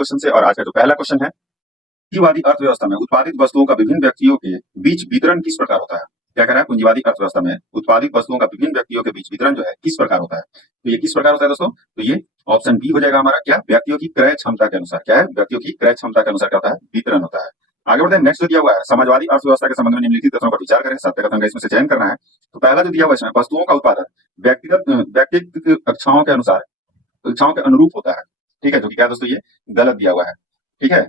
Question से। और आज का जो पहला क्वेश्चन है, पूंजीवादी अर्थव्यवस्था में उत्पादित वस्तुओं का विभिन्न व्यक्तियों के बीच वितरण किस प्रकार होता है? क्या कह रहा है, पूंजीवादी अर्थव्यवस्था में उत्पादित वस्तुओं का विभिन्न व्यक्तियों के बीच वितरण जो है किस प्रकार होता है? तो ये किस प्रकार होता है दोस्तों? तो ये ऑप्शन बी हो जाएगा हमारा, क्या, व्यक्तियों की क्रय क्षमता के अनुसार। क्या है? व्यक्तियों की क्रय क्षमता के अनुसार क्या होता है? वितरण होता है। आगे बढ़ते हैं, नेक्स्ट जो दिया हुआ है, समाजवादी अर्थव्यवस्था के संबंध में निम्नलिखित कथनों पर विचार करें, सत्य कथन का इसमें से चयन करना है। तो पहला जो दिया हुआ है इसमें, वस्तुओं का उत्पादन व्यक्तिगत कक्षाओं के अनुसार, इच्छाओं के अनुरूप होता है। ठीक है, जो कि क्या है दोस्तों, ये गलत दिया हुआ है। ठीक है,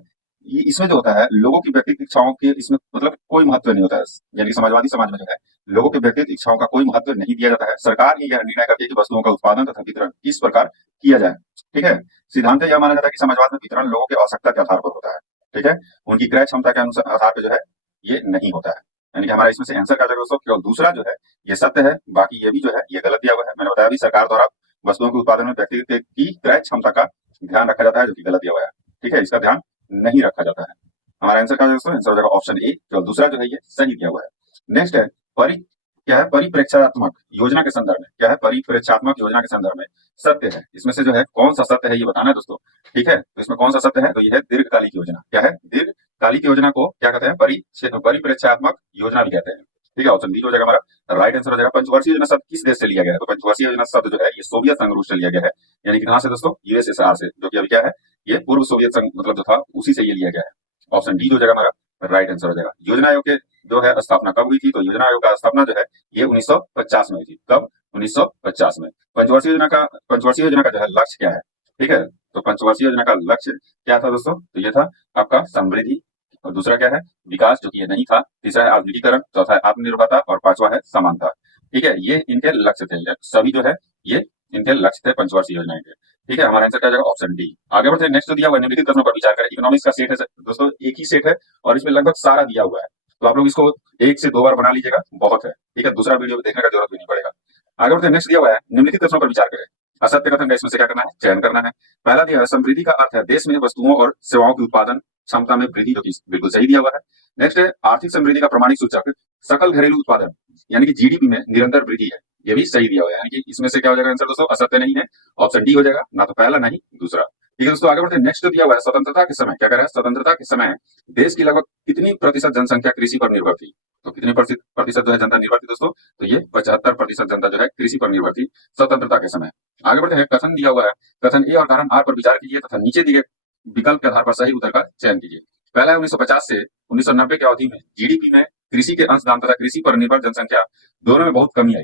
इसमें जो होता है लोगों की व्यक्तिगत इच्छाओं के इसमें मतलब कोई महत्व नहीं होता है। यानी कि समाजवादी समाज में जो है लोगों के व्यक्तिगत इच्छाओं का कोई महत्व नहीं दिया जाता है। सरकार ही यह निर्णय करती है कि वस्तुओं का उत्पादन तथा वितरण किस प्रकार किया जाए। ठीक है, सिद्धांत यह माना जाता है कि समाजवाद में वितरण लोगों की आवश्यकता के आधार पर होता है। ठीक है, उनकी क्रय क्षमता के अनुसार आधार पर जो है ये नहीं होता है। यानी कि हमारा इसमें से आंसर क्या जाएगा दोस्तों, केवल दूसरा जो है ये सत्य है, बाकी ये भी जो है ये गलत दिया हुआ है। मैंने बताया भी, सरकार द्वारा वस्तुओं के उत्पादन में व्यक्ति की क्रय क्षमता का ध्यान रखा जाता है, जो कि गलत दिया हुआ है। ठीक है, इसका ध्यान नहीं रखा जाता है। हमारा आंसर क्या है, आंसर हो जाएगा ऑप्शन ए, केवल दूसरा जो है ये सही दिया हुआ है। नेक्स्ट है क्या है, परिप्रेक्षात्मक योजना के संदर्भ में। क्या है, परिप्रेक्षात्मक योजना के संदर्भ में सत्य है। इसमें से जो है कौन सा सत्य है ये बताना है दोस्तों। ठीक है, तो इसमें कौन सा सत्य है, तो यह है दीर्घकालिक योजना। क्या है, दीर्घकालिक योजना को क्या कहते हैं, परिप्रेक्षात्मक योजना भी कहते हैं। ठीक है, ऑप्शन बी हो जाएगा हमारा राइट आंसर हो जाएगा। पंचवर्षीय योजना शब्द किस देश से लिया गया है? तो पंचवर्षीय योजना शब्द जो है ये सोवियत संघ रूस से लिया गया है। यानी कि कहां से दोस्तों, यूएसएसआर से, जो कि अभी क्या है, ये पूर्व सोवियत संघ मतलब जो था उसी से ये लिया गया है। ऑप्शन डी हो जाएगा हमारा राइट आंसर हो जाएगा। योजना आयोग के जो है स्थापना कब हुई थी? तो योजना आयोग का स्थापना जो है ये 1950 में हुई थी। कब? 1950 में। पंचवर्षीय योजना का जो है लक्ष्य क्या है? ठीक है, तो पंचवर्षीय योजना का लक्ष्य क्या था दोस्तों? तो ये था आपका समृद्धि, और दूसरा क्या है, विकास, जो कि ये नहीं था। तीसरा है आधुनिकीकरण, चौथा है आत्मनिर्भरता, और पांचवा है समानता। ठीक है, ये इनके लक्ष्य थे, सभी जो है ये इनके लक्ष्य थे पंचवर्षीय योजना के। ठीक है, हमारा आंसर क्या जाएगा, ऑप्शन डी। आगे बढ़ते हैं, नेक्स्ट जो दिया हुआ है निम्नलिखित कथनों पर विचार करें। इकोनॉमिक्स का सेट है दोस्तों, एक ही सेट है और इसमें लगभग सारा दिया हुआ है, तो आप लोग इसको 1 से 2 बार बना लीजिएगा, बहुत है। ठीक है, दूसरा वीडियो देखने का जरूरत भी नहीं पड़ेगा। आगे बढ़ते हैं, नेक्स्ट दिया हुआ है निम्नलिखित कथनों पर विचार करें। असत्य कथन का इसमें से क्या करना है, चयन करना है। पहला दिया है, समृद्धि का अर्थ है देश में वस्तुओं और सेवाओं की उत्पादन क्षमता में वृद्धि, जो कि बिल्कुल सही दिया हुआ है। नेक्स्ट है, आर्थिक समृद्धि का प्रमाणिक सूचक सकल घरेलू उत्पादन यानी कि जीडीपी में निरंतर वृद्धि है, ये भी सही दिया हुआ है। यानी कि इसमें से क्या हो जाएगा आंसर दोस्तों, असत्य नहीं है, ऑप्शन डी हो जाएगा, ना तो पहला ना ही दूसरा। ठीक है दोस्तों, आगे बढ़ते हैं, नेक्स्ट दिया हुआ है, स्वतंत्रता के समय क्या कह रहा है, स्वतंत्रता के समय देश की लगभग कितनी प्रतिशत जनसंख्या कृषि पर निर्भर थी? तो कितनी प्रतिशत जो है जनता निर्भर थी दोस्तों? तो ये 75% जनता जो है कृषि पर निर्भर थी स्वतंत्रता के समय। आगे बढ़ते हैं, कथन दिया हुआ है, कथन ए और कारण आर पर विचार कीजिए तथा नीचे दिए विकल्प के आधार पर सही उत्तर का चयन कीजिए। पहला है, 1950 से 1990 की अवधि में जीडीपी में कृषि के अंशदान तथा कृषि पर निर्भर जनसंख्या दोनों में बहुत कमी आई।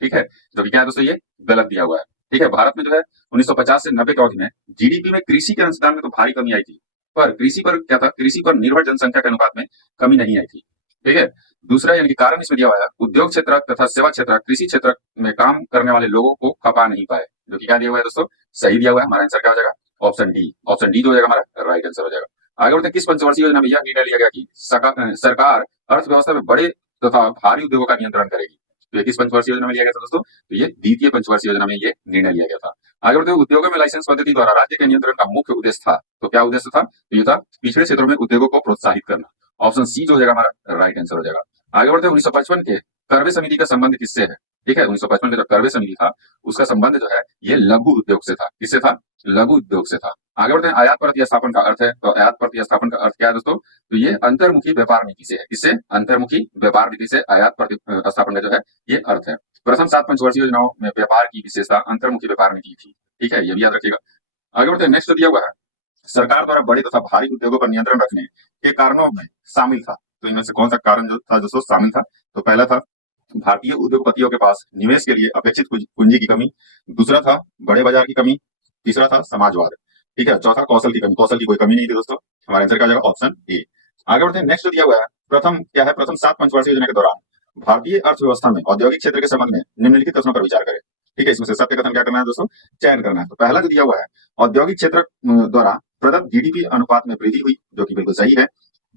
ठीक है, जो कि क्या है दोस्तों, ये गलत दिया हुआ है। ठीक है, भारत में जो है 1950 से 90 की अवधि में जीडीपी में कृषि के अंशदान में तो भारी कमी आई थी, पर कृषि पर क्या था, कृषि पर निर्भर जनसंख्या के अनुपात में कमी नहीं आई थी। ठीक है, दूसरा यानी कि कारण इसमें दिया हुआ है, उद्योग क्षेत्र तथा सेवा क्षेत्र कृषि क्षेत्र में काम करने वाले लोगों को खपा नहीं पाए, जो कि क्या दिया हुआ है दोस्तों, सही दिया हुआ है। हमारा आंसर क्या हो जाएगा, ऑप्शन डी। ऑप्शन डी जो हो जाएगा हमारा राइट आंसर हो जाएगा। आगे बढ़ते हैं, किस पंचवर्षीय योजना में यह निर्णय लिया गया कि सरकार अर्थव्यवस्था में बड़े तथा भारी उद्योगों का नियंत्रण करेगी? तो ये किस पंचवर्षीय योजना में लिया गया था दोस्तों? तो ये द्वितीय पंचवर्षीय योजना में ये निर्णय लिया गया था। आगे बढ़ते हैं, उद्योगों में लाइसेंस पद्धति द्वारा राज्य के नियंत्रण का मुख्य उद्देश्य था। तो क्या उद्देश्य था? तो ये था पिछड़े क्षेत्रों में उद्योगों को प्रोत्साहित करना। ऑप्शन सी जो हो जाएगा हमारा राइट आंसर हो जाएगा। आगे बढ़ते हैं, 1955 के करवे समिति का संबंध किससे है? ठीक है, 1955 का जो करवे समिति था उसका संबंध जो है ये लघु उद्योग से था। किससे था? लघु उद्योग से था। आगे बढ़ते हैं, आयात प्रतिस्थापन का अर्थ है, तो आयात प्रतिस्थापन का अर्थ क्या है दोस्तों? तो ये अंतर्मुखी व्यापार नीति से है। किससे? अंतर्मुखी व्यापार नीति से आयात प्रतिस्थापन का जो है ये अर्थ है। प्रथम 7 पंचवर्षीय योजनाओं में व्यापार की विशेषता अंतर्मुखी व्यापार नीति थी। ठीक है, ये भी याद रखिएगा। आगे बढ़ते हैं, नेक्स्ट दिया हुआ है, सरकार द्वारा बड़े तथा भारी उद्योगों पर नियंत्रण रखने के कारणों में शामिल था। तो इनमें से कौन सा कारण जो था दोस्तों शामिल था? तो पहला था भारतीय उद्योगपतियों के पास निवेश के लिए अपेक्षित पूंजी की कमी, दूसरा था बड़े बाजार की कमी, तीसरा था समाजवाद। ठीक है, चौथा कौशल की कमी। कौशल की कोई कमी नहीं थी दोस्तों। हमारा आंसर क्या हो जाएगा, ऑप्शन ए। आगे बढ़ते हैं, नेक्स्ट दिया हुआ है, प्रथम क्या है, प्रथम 7 पंचवर्षीय योजना के दौरान भारतीय अर्थव्यवस्था में औद्योगिक क्षेत्र के संबंध में निम्नलिखित कथनों पर विचार करें। ठीक है, इसमें से सत्य कथन क्या करना है दोस्तों, चयन करना है। तो पहला जो दिया हुआ है, औद्योगिक क्षेत्र द्वारा प्रदत्त जीडीपी अनुपात में वृद्धि हुई, जो कि बिल्कुल सही है।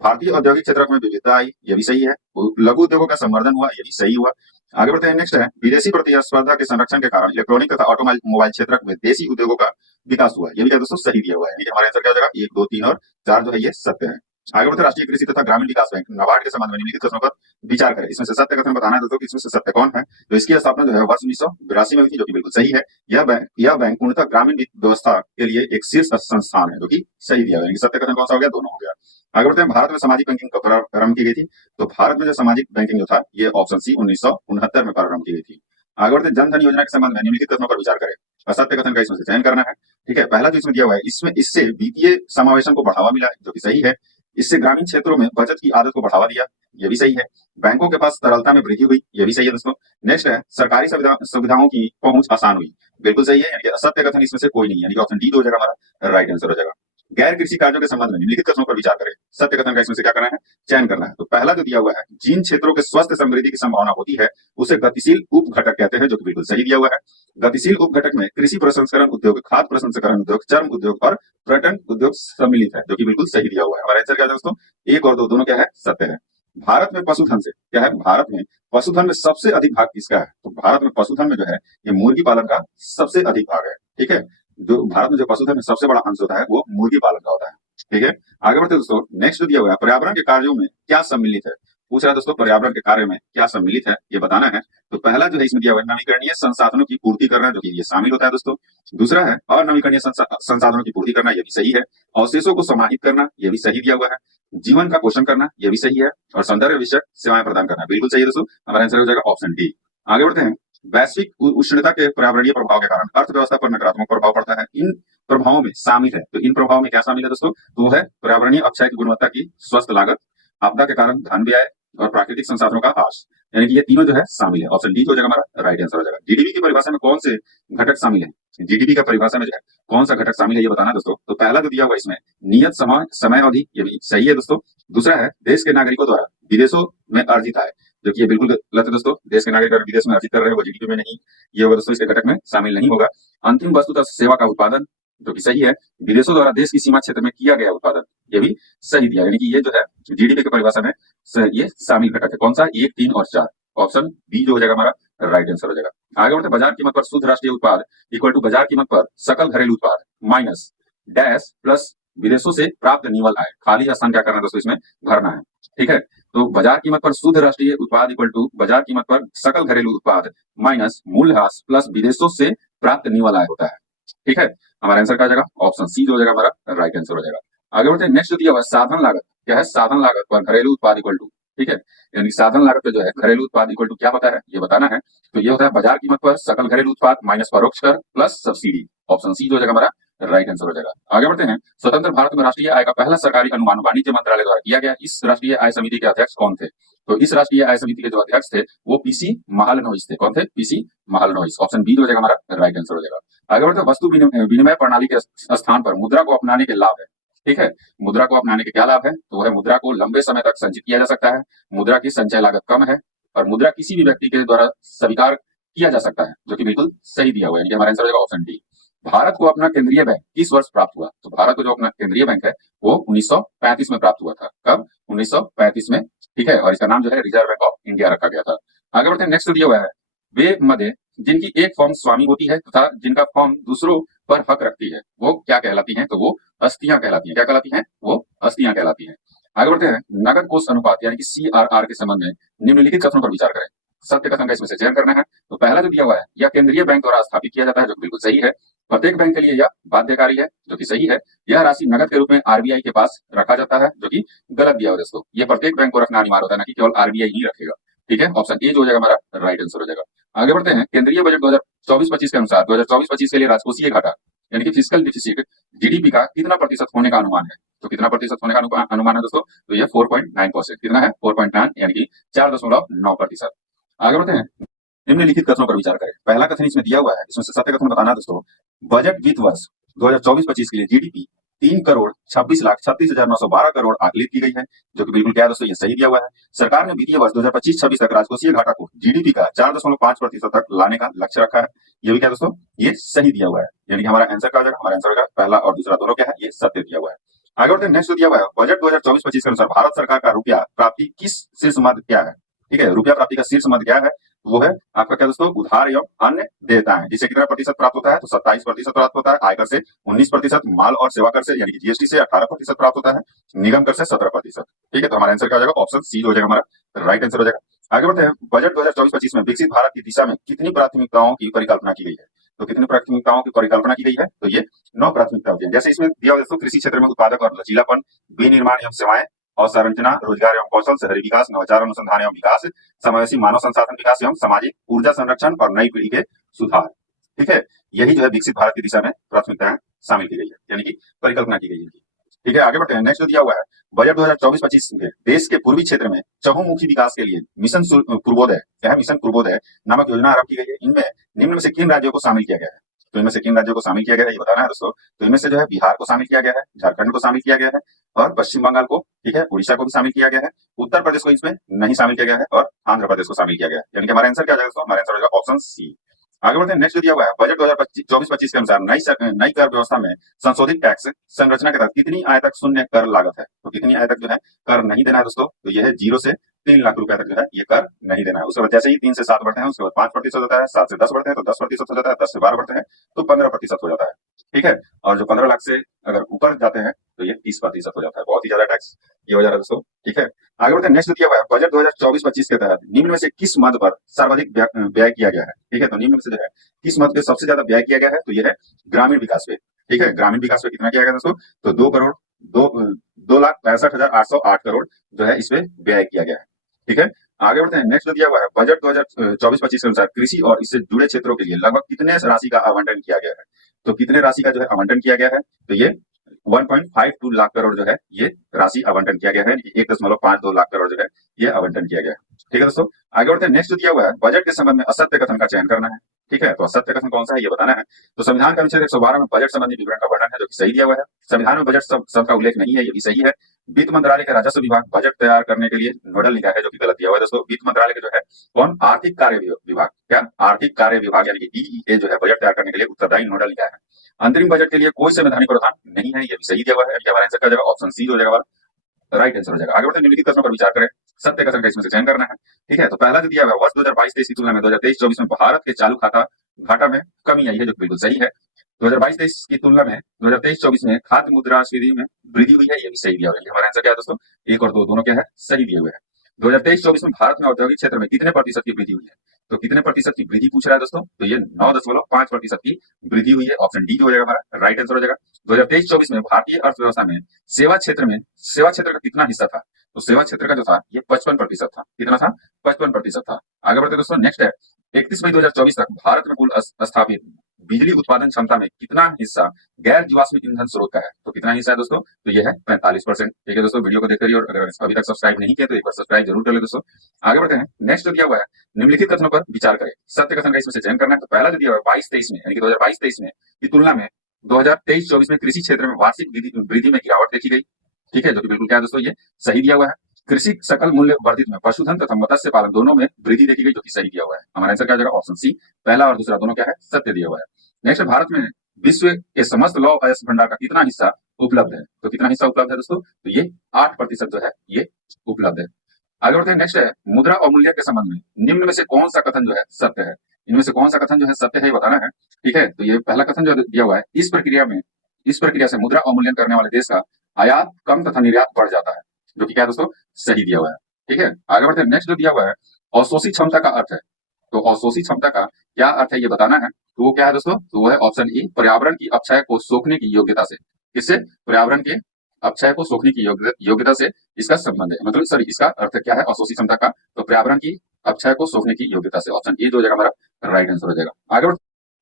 भारतीय औद्योगिक क्षेत्र में विविधता आई, ये भी सही है। लघु उद्योगों का संवर्धन हुआ, ये भी सही हुआ। आगे बढ़ते हैं, नेक्स्ट है, विदेशी प्रतिस्पर्धा के संरक्षण के कारण इलेक्ट्रॉनिक तथा ऑटोमोबाइल क्षेत्र में देशी उद्योगों का विकास हुआ, ये भी क्या दोस्तों सही दिया हुआ है। हमारे आंसर क्या हो जाएगा, 1, 2, 3 और 4 जो है ये सत्य है। आगे बढ़ते राष्ट्रीय कृषि तथा ग्रामीण विकास बैंक नाबार्ड के संबंध में निम्नलिखित कथनों पर विचार करें। इसमें से सत्य कथन बताना है दोस्तों कि इसमें से सत्य कौन है। तो इसकी स्थापना जो है वर्ष 1982 में हुई थी, जो कि बिल्कुल सही है। यह बैंक पूर्णतः ग्रामीण वित्त व्यवस्था के लिए एक शीर्ष संस्थान है, जो कि सही दिया गया। सत्य कथन कौन सा हो गया, दोनों हो गया। आगे बढ़ते हैं, भारत में सामाजिक बैंकिंग कब प्रारंभ की गई थी। तो भारत में जो सामाजिक बैंकिंग जो था ये ऑप्शन सी 1969 में प्रारंभ की गई थी। आगे बढ़ते जन धन योजना के संबंध में निम्नलिखित कथनों पर विचार करें। असत्य कथन का इसमें से चयन करना है। ठीक है, पहला जो इसमें दिया हुआ है, इसमें इससे वित्तीय समावेशन को बढ़ावा मिला है, जो कि सही है। इससे ग्रामीण क्षेत्रों में बचत की आदत को बढ़ावा दिया, ये भी सही है। बैंकों के पास तरलता में वृद्धि हुई, ये भी सही है दोस्तों। नेक्स्ट है, सरकारी सुविधाओं की पहुंच आसान हुई, बिल्कुल सही है। यानी कि असत्य कथन इसमें से कोई नहीं, यानी कि ऑप्शन डी जो हो जाएगा हमारा राइट आंसर हो जाएगा। गैर कृषि कार्यों के संबंध में निम्नलिखित कथनों पर विचार करें। सत्य कथन का इसमें से क्या करना है, चयन करना है। तो पहला जो दिया हुआ है, जिन क्षेत्रों के स्वस्थ समृद्धि की संभावना होती है उसे गतिशील उप घटक कहते हैं, जो कि बिल्कुल सही दिया हुआ है। गतिशील उप घटक में कृषि प्रसंस्करण उद्योग, खाद्य प्रसंस्करण उद्योग, चर्म उद्योग और पर्यटन उद्योग सम्मिलित है, जो कि बिल्कुल सही दिया हुआ है। हमारा आंसर क्या है दोस्तों, एक और दो दोनों क्या है, सत्य है। भारत में पशुधन से क्या है, भारत में पशुधन में सबसे अधिक भाग किसका है। तो भारत में पशुधन में जो है ये मुर्गी पालन का सबसे अधिक भाग है। ठीक है, जो भारत में जो पशुधन में सबसे बड़ा अंश होता है वो मुर्गी पालन का होता है। ठीक है, आगे बढ़ते दोस्तों, नेक्स्ट दिया हुआ है, पर्यावरण के कार्यों में क्या सम्मिलित है। पूछ रहा है दोस्तों, पर्यावरण के कार्य में क्या सम्मिलित है ये बताना है। तो पहला जो है इसमें दिया हुआ है, नवीकरणीय संसाधनों की पूर्ति करना, जो कि ये शामिल होता है दोस्तों। दूसरा है अनवीकरणीय संसाधनों की पूर्ति करना, ये भी सही है। अवशेषों को समाहित करना, ये भी सही दिया हुआ है। जीवन का पोषण करना, ये भी सही है। और सौंदर्य विषयक सेवाएं प्रदान करना, बिल्कुल सही है दोस्तों। हमारा आंसर हो जाएगा ऑप्शन डी। आगे बढ़ते हैं, वैश्विक उष्णता के पर्यावरणीय प्रभाव के कारण अर्थव्यवस्था पर नकारात्मक प्रभाव पड़ता है। इन प्रभावों में शामिल है, तो इन प्रभावों में क्या शामिल है दोस्तों, तो वो है पर्यावरणीय अक्षय की गुणवत्ता की स्वस्थ लागत, आपदा के कारण धन व्यय और प्राकृतिक संसाधनों का ह्रास। यानी कि ये तीनों जो है शामिल है। ऑप्शन डी हो जाएगा हमारा राइट आंसर हो जाएगा। जीडीपी की परिभाषा में कौन से घटक शामिल है, जीडीपी का परिभाषा में जो है कौन सा घटक शामिल है ये बताना दोस्तों। तो पहला जो दिया हुआ इसमें नियत समय अवधि, ये भी सही है दोस्तों। दूसरा है देश के नागरिकों द्वारा विदेशों में अर्जित आय, जो कि ये बिल्कुल गलत है दोस्तों। देश के नागरिक अगर विदेश में अर्जित कर रहे हैं वो जीडीपी में नहीं, ये होगा दोस्तों, इसके घटक में शामिल नहीं होगा। अंतिम वस्तु तथा सेवा का उत्पादन, जो कि सही है। विदेशों द्वारा देश की सीमा क्षेत्र में किया गया उत्पादन, ये भी सही दिया। यानी कि ये जो है जीडीपी की परिभाषा में ये शामिल घटक है। कौन सा, 1, 3 और 4। ऑप्शन बी जो हो जाएगा हमारा राइट आंसर हो जाएगा। आगे बढ़ते, बाजार कीमत पर शुद्ध राष्ट्रीय उत्पाद इक्वल टू बाजार कीमत पर सकल घरेलू उत्पाद माइनस डैश प्लस विदेशों से प्राप्त निवल आय। खाली स्थान क्या करना है दोस्तों, इसमें भरना है। ठीक है, तो बाजार कीमत पर शुद्ध राष्ट्रीय उत्पाद इक्वल टू बाजार कीमत पर सकल घरेलू उत्पाद माइनस मूल्यह्रास प्लस विदेशों से प्राप्त निवल आय होता है। ठीक है, हमारा आंसर क्या हो जाएगा, ऑप्शन सी जो हो जाएगा हमारा राइट आंसर हो जाएगा। आगे बढ़ते हैं, नेक्स्ट दिया हुआ साधन लागत क्या है, साधन लागत पर घरेलू उत्पाद इक्वल टू, ठीक है, यानी साधन लागत पे जो है घरेलू उत्पाद इक्वल टू क्या होता है ये बताना है। तो ये होता है बाजार कीमत पर सकल घरेलू उत्पाद माइनस परोक्ष कर प्लस सब्सिडी। ऑप्शन सी जो हो जाएगा हमारा राइट आंसर हो जाएगा। आगे बढ़ते हैं, स्वतंत्र भारत में राष्ट्रीय आय का पहला सरकारी अनुमान वाणिज्य मंत्रालय द्वारा किया गया। इस राष्ट्रीय आय समिति के अध्यक्ष कौन थे। तो इस राष्ट्रीय आय समिति के जो अध्यक्ष थे वो पीसी महालनोबिस थे। कौन थे, पीसी महालनोबिस। ऑप्शन बी हो जाएगा हमारा राइट आंसर हो जाएगा। आगे बढ़ते, वस्तु विनिमय प्रणाली के स्थान पर मुद्रा को अपनाने के लाभ है। ठीक है, मुद्रा को अपनाने के क्या लाभ है, तो वह मुद्रा को लंबे समय तक संचित किया जा सकता है, मुद्रा की संचय लागत कम है और मुद्रा किसी भी व्यक्ति के द्वारा स्वीकार किया जा सकता है, जो कि बिल्कुल सही दिया हुआ है। हमारा आंसर हो जाएगा ऑप्शन डी। भारत को अपना केंद्रीय बैंक किस वर्ष प्राप्त हुआ। तो भारत को जो अपना केंद्रीय बैंक है वो 1935 में प्राप्त हुआ था। कब, 1935 में। ठीक है, और इसका नाम जो है रिजर्व बैंक ऑफ इंडिया रखा गया था। आगे बढ़ते हैं, नेक्स्ट दिया हुआ है, वे मध्य जिनकी एक फॉर्म स्वामी होती है तथा जिनका फॉर्म दूसरों पर हक रखती है वो क्या कहलाती हैं, तो वो अस्थियां कहलाती हैं। क्या कहलाती हैं, वो अस्थियां कहलाती हैं। आगे बढ़ते हैं, नगद कोष अनुपात यानी कि CRR के संबंध में निम्नलिखित कथनों पर विचार करें। सत्य कथन का इसमें से चयन करना है। तो पहला जो दिया हुआ है, यह केंद्रीय बैंक द्वारा स्थापित किया जाता है, जो बिल्कुल सही है। प्रत्येक बैंक के लिए यह बाध्यकारी है, जो कि सही है। यह राशि नगद के रूप में आरबीआई के पास रखा जाता है, जो कि गलत दिया हुआ है दोस्तों। ये प्रत्येक बैंक को रखना अनिवार्य होता है, ना कि केवल आरबीआई ही रखेगा। ठीक है, ऑप्शन ए जो हो जाएगा हमारा राइट आंसर हो जाएगा। आगे बढ़ते हैं, केंद्रीय बजट 2024-25 के अनुसार 2024-25 के लिए राजकोषीय घाटा यानी कि फिस्कल डिफिसिट जीडीपी का कितना प्रतिशत होने का अनुमान है। तो कितना प्रतिशत होने का अनुमान है दोस्तों, तो ये 4.9%। कितना है, 4.9 यानी कि 4.9%। आगे बढ़ते हैं, निम्नलिखित कथनों पर विचार करें। पहला कथन इसमें दिया हुआ है, इसमें से सत्य कथन बताना है दोस्तों। बजट वित्त वर्ष 2024-25 के लिए जीडीपी 3,26,36,912 करोड़ आकलित की गई है, जो कि बिल्कुल क्या है दोस्तों, ये सही दिया हुआ है। सरकार ने वित्तीय वर्ष 2025-26 तक राजकोषीय घाटा को जीडीपी का 4.5% तक लाने का लक्ष्य रखा है। ये भी क्या दोस्तों, ये सही दिया हुआ है। यानी कि हमारा आंसर क्या हो जाएगा, हमारा आंसर होगा पहला और दूसरा दोनों क्या है, ये सत्य दिया हुआ है। आगे बढ़ते हैं, नेक्स्ट दिया हुआ है, बजट 2024-25 के अनुसार भारत सरकार का रुपया प्राप्ति किस शीर्ष मद क्या है। ठीक है, रुपया प्राप्ति का शीर्ष मद क्या है, वो है आपका क्या दोस्तों, उधार एवं अन्य देयताएं, जिसे कितना प्रतिशत प्राप्त होता है, तो 27% प्राप्त होता है। आयकर से 19%, माल और सेवा कर से यानी कि जीएसटी से 18% प्राप्त होता है, निगम कर से 17%। ठीक है, तो हमारा आंसर क्या हो जाएगा, ऑप्शन सी हो जाएगा, हमारा राइट आंसर हो जाएगा। आगे बढ़ते हैं, बजट 2024-25 में विकसित भारत की दिशा में कितनी प्राथमिकताओं की परिकल्पना की गई है? तो कितनी प्राथमिकताओं की परिकल्पना की गई है, तो ये 9 प्राथमिकता होती है। जैसे इसमें दिया हुआ दोस्तों, कृषि क्षेत्र में उत्पादक और लचीलापन, विनिर्माण एवं सेवाएं, अवसंरचना, रोजगार एवं कौशल, शहरी विकास, नवाचार अनुसंधान एवं विकास, समावेशी मानव संसाधन विकास एवं सामाजिक ऊर्जा संरक्षण और नई पीढ़ी के सुधार। ठीक है, यही जो है विकसित भारत की दिशा में प्राथमिकताएं शामिल की गई है, यानी कि परिकल्पना की गई है। ठीक है, आगे बढ़ते हैं। नेक्स्ट जो दिया हुआ है, बजट 2024-25 में देश के पूर्वी क्षेत्र में चहुमुखी विकास के लिए मिशन पूर्वोदय, क्या है, मिशन पूर्वोदय नामक योजना आरंभ की गई है। इनमें निम्न में से किन राज्यों को शामिल किया गया है? तो इनमें से किन राज्यों को शामिल किया गया है, ये बताना है दोस्तों। तो इनमें से जो है बिहार को शामिल किया गया है, झारखंड को शामिल किया गया है, और पश्चिम बंगाल को, ठीक है, उड़ीसा को भी शामिल किया गया है, उत्तर प्रदेश को इसमें नहीं शामिल किया गया है, और आंध्र प्रदेश को शामिल किया गया है। यानी कि हमारा आंसर क्या आ जाएगा दोस्तों, हमारा आंसर हो जाएगा ऑप्शन सी। आगे बढ़ते हैं। नेक्स्ट दिया हुआ है, बजट 2024-25 के अनुसार नई कर व्यवस्था में संशोधित टैक्स संरचना के तहत कितनी आय तक शून्य कर लागत है? तो कितनी आय तक जो है कर नहीं देना है दोस्तों, तो यह है 0 से 3 लाख रुपए तक जो है ये कर नहीं देना है। उसके बाद जैसे ही 3 से 7 बढ़ते हैं, उसके बाद 5% होता है, 7 से 10 बढ़ते हैं तो 10% हो जाता है, 10 से 12 बढ़ते हैं तो 15% हो जाता है। ठीक है, और जो 15 लाख से अगर ऊपर जाते हैं तो ये 30% हो जाता है। बहुत ही ज्यादा टैक्स ये हो जा रहा है दोस्तों। ठीक है, आगे बढ़ते हैं। नेक्स्ट दिया हुआ है, बजट 2024-25 के तहत निम्न में से किस मद पर सर्वाधिक व्यय किया गया है? ठीक है, तो निम्न में से जो है किस मद पे सबसे ज्यादा व्यय किया गया है, तो ये है ग्रामीण विकास पे। ठीक है, ग्रामीण विकास पे कितना किया गया दोस्तों, तो 2,62,68,808 करोड़ जो है इस पे व्यय किया गया है। ठीक है, आगे बढ़ते हैं। नेक्स्ट दिया हुआ है, बजट 2024-25 के अनुसार कृषि और इससे जुड़े क्षेत्रों के लिए लगभग कितने राशि का आवंटन किया गया है? तो कितने राशि का जो है आवंटन किया गया है, तो ये 1.52 लाख करोड़ जो है ये राशि आवंटन किया गया है, 1.52 लाख करोड़ जो है ये आवंटन किया गया है। ठीक है दोस्तों, आगे बढ़ते हैं। नेक्स्ट दिया हुआ है, बजट के संबंध में असत्य कथन का चयन करना है। ठीक है, तो असत्य कथन कौन सा है ये बताना है। तो संविधान का अनुच्छेद 112 में बजट संबंधी विवरण का वर्णन है, जो कि सही दिया हुआ है। संविधान में बजट शब्द का उल्लेख नहीं है, ये भी सही है। वित्त मंत्रालय का राजस्व विभाग बजट तैयार करने के लिए नोडल निकाय है, जो कि गलत दिया हुआ है दोस्तों। वित्त मंत्रालय का जो है कौन, आर्थिक कार्य विभाग, क्या आर्थिक कार्य विभाग यानी कि डीईए जो है बजट तैयार करने के लिए उत्तरदायी नोडल निकाय है। अंतरिम बजट के लिए कोई संवैधानिक प्रावधान नहीं है, ये भी सही दिया हुआ है। हमारा आंसर क्या हो जाएगा, ऑप्शन सी हो जाएगा, राइट आंसर हो जाएगा। आगे बढ़ते हैं, निम्नलिखित प्रश्नों पर विचार करें, सत्य कथन का इसमें से चयन करना है। ठीक है, तो पहला जो दिया हुआ है, वर्ष 2022-23 की तुलना में 2023-24 में भारत के चालू खाता घाटा में कमी आई है, जो बिल्कुल सही है। 2022-23 की तुलना में 2023-24 में खाद्य मुद्रास्फीति में वृद्धि हुई है, ये भी सही दिया हुआ है। हमारा आंसर क्या है दोस्तों, 1 और 2 दोनों क्या है, सही दिए हुए हैं। 2023-24 में भारत में औद्योगिक क्षेत्र में कितने प्रतिशत की वृद्धि हुई है? तो कितने प्रतिशत की वृद्धि पूछ रहा है दोस्तों, तो ये 9.5% की वृद्धि हुई है। ऑप्शन डी हो जाएगा हमारा राइट आंसर हो जाएगा। 2023-24 में भारतीय अर्थव्यवस्था में सेवा क्षेत्र का कितना हिस्सा था? तो सेवा क्षेत्र का जो था ये 55% था। कितना था, 55% था। आगे बढ़ते दोस्तों, नेक्स्ट है, 31 मई 2024 तक भारत में कुल स्थापित बिजली उत्पादन क्षमता में कितना हिस्सा गैर जीवाश्म ईंधन स्रोत का है? तो कितना हिस्सा है दोस्तों, तो ये है 45%। ठीक है दोस्तों, वीडियो को देखते रहिए, और अगर अभी तक सब्सक्राइब नहीं किया तो एक बार सब्सक्राइब जरूर कर ले दोस्तों। आगे बढ़ते हैं। नेक्स्ट दिया हुआ है, निम्नलिखित कथनों पर विचार करें, सत्य कथन का इसमें से चयन करना है। तो पहला जो दिया हुआ है 22-23 में, यानी कि 2022-23 में की तुलना में 2023-24 में कृषि क्षेत्र में वार्षिक वृद्धि में गिरावट देखी गई। ठीक है, जो कि बिल्कुल क्या है दोस्तों, ये सही दिया हुआ है। कृषि सकल मूल्य वर्धित में पशुधन तथा मत्स्य पालन दोनों में वृद्धि देखी गई, जो कि सही दिया हुआ है। हमारा आंसर क्या हो जाएगा, ऑप्शन सी, पहला और दूसरा दोनों क्या है, सत्य दिया हुआ है। नेक्स्ट, भारत में विश्व के समस्त लौह अयस्क भंडार का कितना हिस्सा उपलब्ध है? तो कितना हिस्सा उपलब्ध है दोस्तों, तो ये 8% जो है ये उपलब्ध है। आगे बढ़ते हैं। नेक्स्ट है, मुद्रा अवमूल्यन के संबंध में निम्न में से कौन सा कथन जो है सत्य है? इनमें से कौन सा कथन जो है सत्य है ये बताना है। ठीक है, तो ये पहला कथन जो दिया हुआ है, इस प्रक्रिया से मुद्रा अवमूल्यन करने वाले देश का आयात कम तथा निर्यात बढ़ जाता है, जो कि क्या है दोस्तों, सही दिया हुआ है। ठीक है, आगे बढ़ते हैं। नेक्स्ट जो दिया हुआ है, अवशोषित क्षमता का अर्थ है। तो अवशोषित क्षमता का क्या अर्थ है ये बताना है। तो वो क्या है दोस्तों, तो वो है ऑप्शन ए, पर्यावरण की अपक्षय को सोखने की योग्यता से। किससे, पर्यावरण के अपक्षय को सोखने की योग्यता से इसका संबंध है, मतलब सॉरी इसका अर्थ क्या है अवशोषित क्षमता का, तो पर्यावरण की अपक्षय को सोखने की योग्यता से। ऑप्शन ए जो हो जाएगा हमारा राइट आंसर हो जाएगा। आगे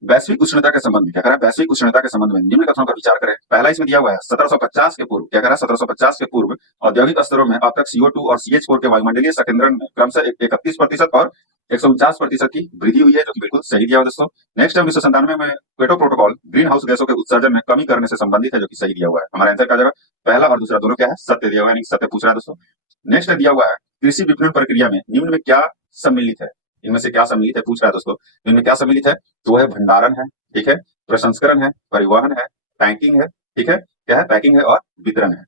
वैश्विक उष्णता के संबंध में क्या करा, वैश्विक उष्णता के संबंध में निम्न कथनों पर विचार करें। पहला इसमें दिया हुआ है 1750 के पूर्व, क्या करा, 1750 के पूर्व औद्योगिक स्तरों में अब तक CO2 और CH4 के वायुमंडलीय संकेंद्रण में क्रमशः 31% और 149% की वृद्धि हुई है, जो कि बिल्कुल सही दिया हुआ दोस्तों। नेक्स्ट है 1997 में क्योटो प्रोटोकॉल ग्रीन हाउस गैसों के उत्सर्जन में कमी करने से संबंधित है, जो कि सही दिया हुआ है। हमारा आंसर क्या जाएगा, पहला और दूसरा दोनों क्या है, सत्य दिया हुआ है, सत्य पूछ रहा है दोस्तों। नेक्स्ट दिया हुआ है, कृषि विपणन प्रक्रिया में निम्न में क्या सम्मिलित है? इनमें से क्या सम्मिलित है पूछ रहा है दोस्तों। इनमें क्या सम्मिलित है, तो वो है भंडारण है, ठीक है, प्रसंस्करण है, परिवहन है, पैकिंग है, ठीक है, क्या है, पैकिंग है और वितरण है।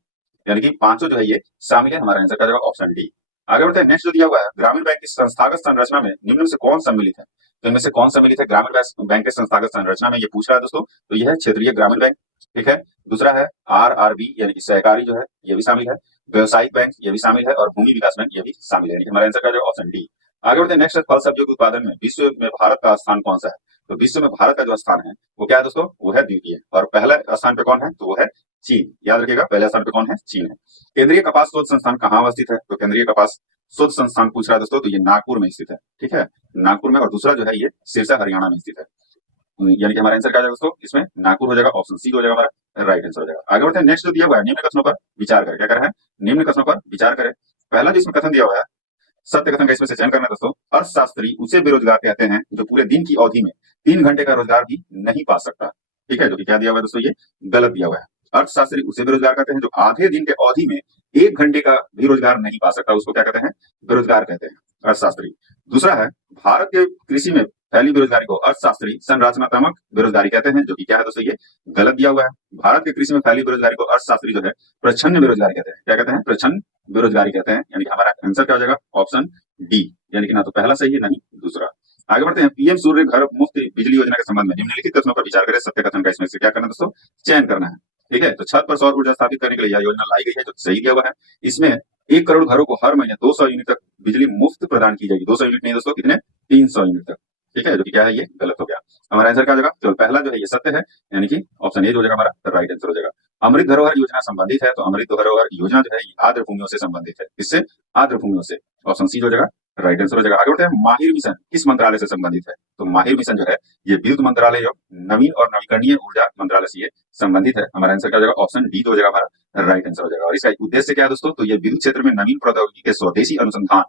यानी कि पांचों जो है ये शामिल है। हमारा आंसर क्या जाएगा, ऑप्शन डी। आगे बढ़ते हैं। नेक्स्ट जो दिया हुआ है, ग्रामीण बैंक की संस्थागत संरचना में निम्न में से कौन सम्मिलित है? तो इनमें से कौन सम्मिलित है ग्रामीण बैंक के संस्थागत संरचना में, ये पूछ रहा है दोस्तों। तो यह है क्षेत्रीय ग्रामीण बैंक, ठीक है। दूसरा है आरआरबी यानी कि सहकारी जो है, ये भी शामिल है। व्यवसायिक बैंक ये भी शामिल है, और भूमि विकास बैंक ये भी शामिल है, यानी कि हमारा आंसर का जो ऑप्शन डी। आगे बढ़ते हैं। नेक्स्ट, फल सब्जियों के उत्पादन में विश्व में भारत का स्थान कौन सा है? तो विश्व में भारत का जो स्थान है वो क्या है दोस्तों? वो है द्वितीय, और पहला स्थान पे कौन है? तो वो है चीन। याद रखिएगा, पहले स्थान पे कौन है? चीन है। केंद्रीय कपास शोध संस्थान कहाँ अवस्थित है? तो केंद्रीय कपास शोध संस्थान पूछ रहा है दोस्तों, तो ये नागपुर में स्थित है, ठीक है, नागपुर में। और दूसरा जो है ये सिरसा हरियाणा में स्थित है, यानी कि हमारा आंसर क्या हो जाएगा दोस्तों? इसमें नागपुर हो जाएगा, ऑप्शन सी हो जाएगा हमारा राइट आंसर हो जाएगा। आगे बढ़ते हैं। नेक्स्ट जो दिया हुआ है, निम्न कथनों पर विचार करें। क्या कर रहे हैं? निम्न कथनों पर विचार करें। पहला जो इसमें कथन दिया हुआ है, सत्य कथन का इसमें से चयन करना है दोस्तों। अर्थशास्त्री उसे बेरोजगार कहते हैं जो पूरे दिन की अवधि में 3 घंटे का रोजगार भी नहीं पा सकता, ठीक है, जो कि क्या दिया हुआ है दोस्तों? ये गलत दिया हुआ है। अर्थशास्त्री उसे बेरोजगार कहते हैं जो आधे दिन के अवधि में 1 घंटे का भी रोजगार नहीं पा सकता, उसको क्या कहते हैं? बेरोजगार कहते हैं, अर्थशास्त्री। दूसरा है, भारत के कृषि में फैली बेरोजगारी को अर्थशास्त्री संरचनात्मक बेरोजगारी कहते हैं, जो कि क्या है दोस्तों? ये गलत दिया हुआ है। भारत के कृषि में फैली बेरोजगारी को अर्थशास्त्री जो है प्रच्छन्न बेरोजगारी कहते हैं। क्या कहते हैं? प्रच्छन्न बेरोजगारी कहते हैं, यानी कि हमारा आंसर क्या हो जाएगा? ऑप्शन डी, यानी कि ना तो पहला सही है ना ही दूसरा। आगे बढ़ते हैं। पीएम सूर्य घर मुफ्त बिजली योजना के संबंध में निम्नलिखित कथनों पर विचार करें। सत्य कथन का इसमें से क्या करना है दोस्तों? चयन करना है, ठीक है। तो छत पर सौर ऊर्जा स्थापित करने के लिए यह योजना लाई गई है, जो सही दिया हुआ है। इसमें 1 करोड़ घरों को हर महीने 200 यूनिट तक बिजली मुफ्त प्रदान की जाएगी। 200 यूनिट नहीं दोस्तों, कितने? 300 यूनिट तक, ठीक है, जो कि क्या है? ये गलत हो गया। हमारा आंसर क्या हो जाएगा? तो पहला जो है ये सत्य है, यानी कि ऑप्शन ए जो हो जाएगा हमारा राइट आंसर हो जाएगा। अमृत धरोहर योजना संबंधित है, तो अमृत धरोहर योजना जो है आर्द्र भूमियों से संबंधित है। इससे आर्द्र भूमियों से, ऑप्शन सी हो जाएगा राइट आंसर हो जाएगा। आगे बढ़ते हैं। माहिर मिशन किस मंत्रालय से संबंधित है? तो माहिर मिशन जो है ये विद्युत मंत्रालय एवं नवीन और नवीकरणीय ऊर्जा मंत्रालय से ये संबंधित है। हमारा आंसर क्या हो जाएगा? ऑप्शन डी हो जाएगा हमारा राइट आंसर हो जाएगा। और इसका उद्देश्य क्या है दोस्तों? तो ये विद्युत क्षेत्र में नवीन प्रौद्योगिकी के स्वदेशी अनुसंधान,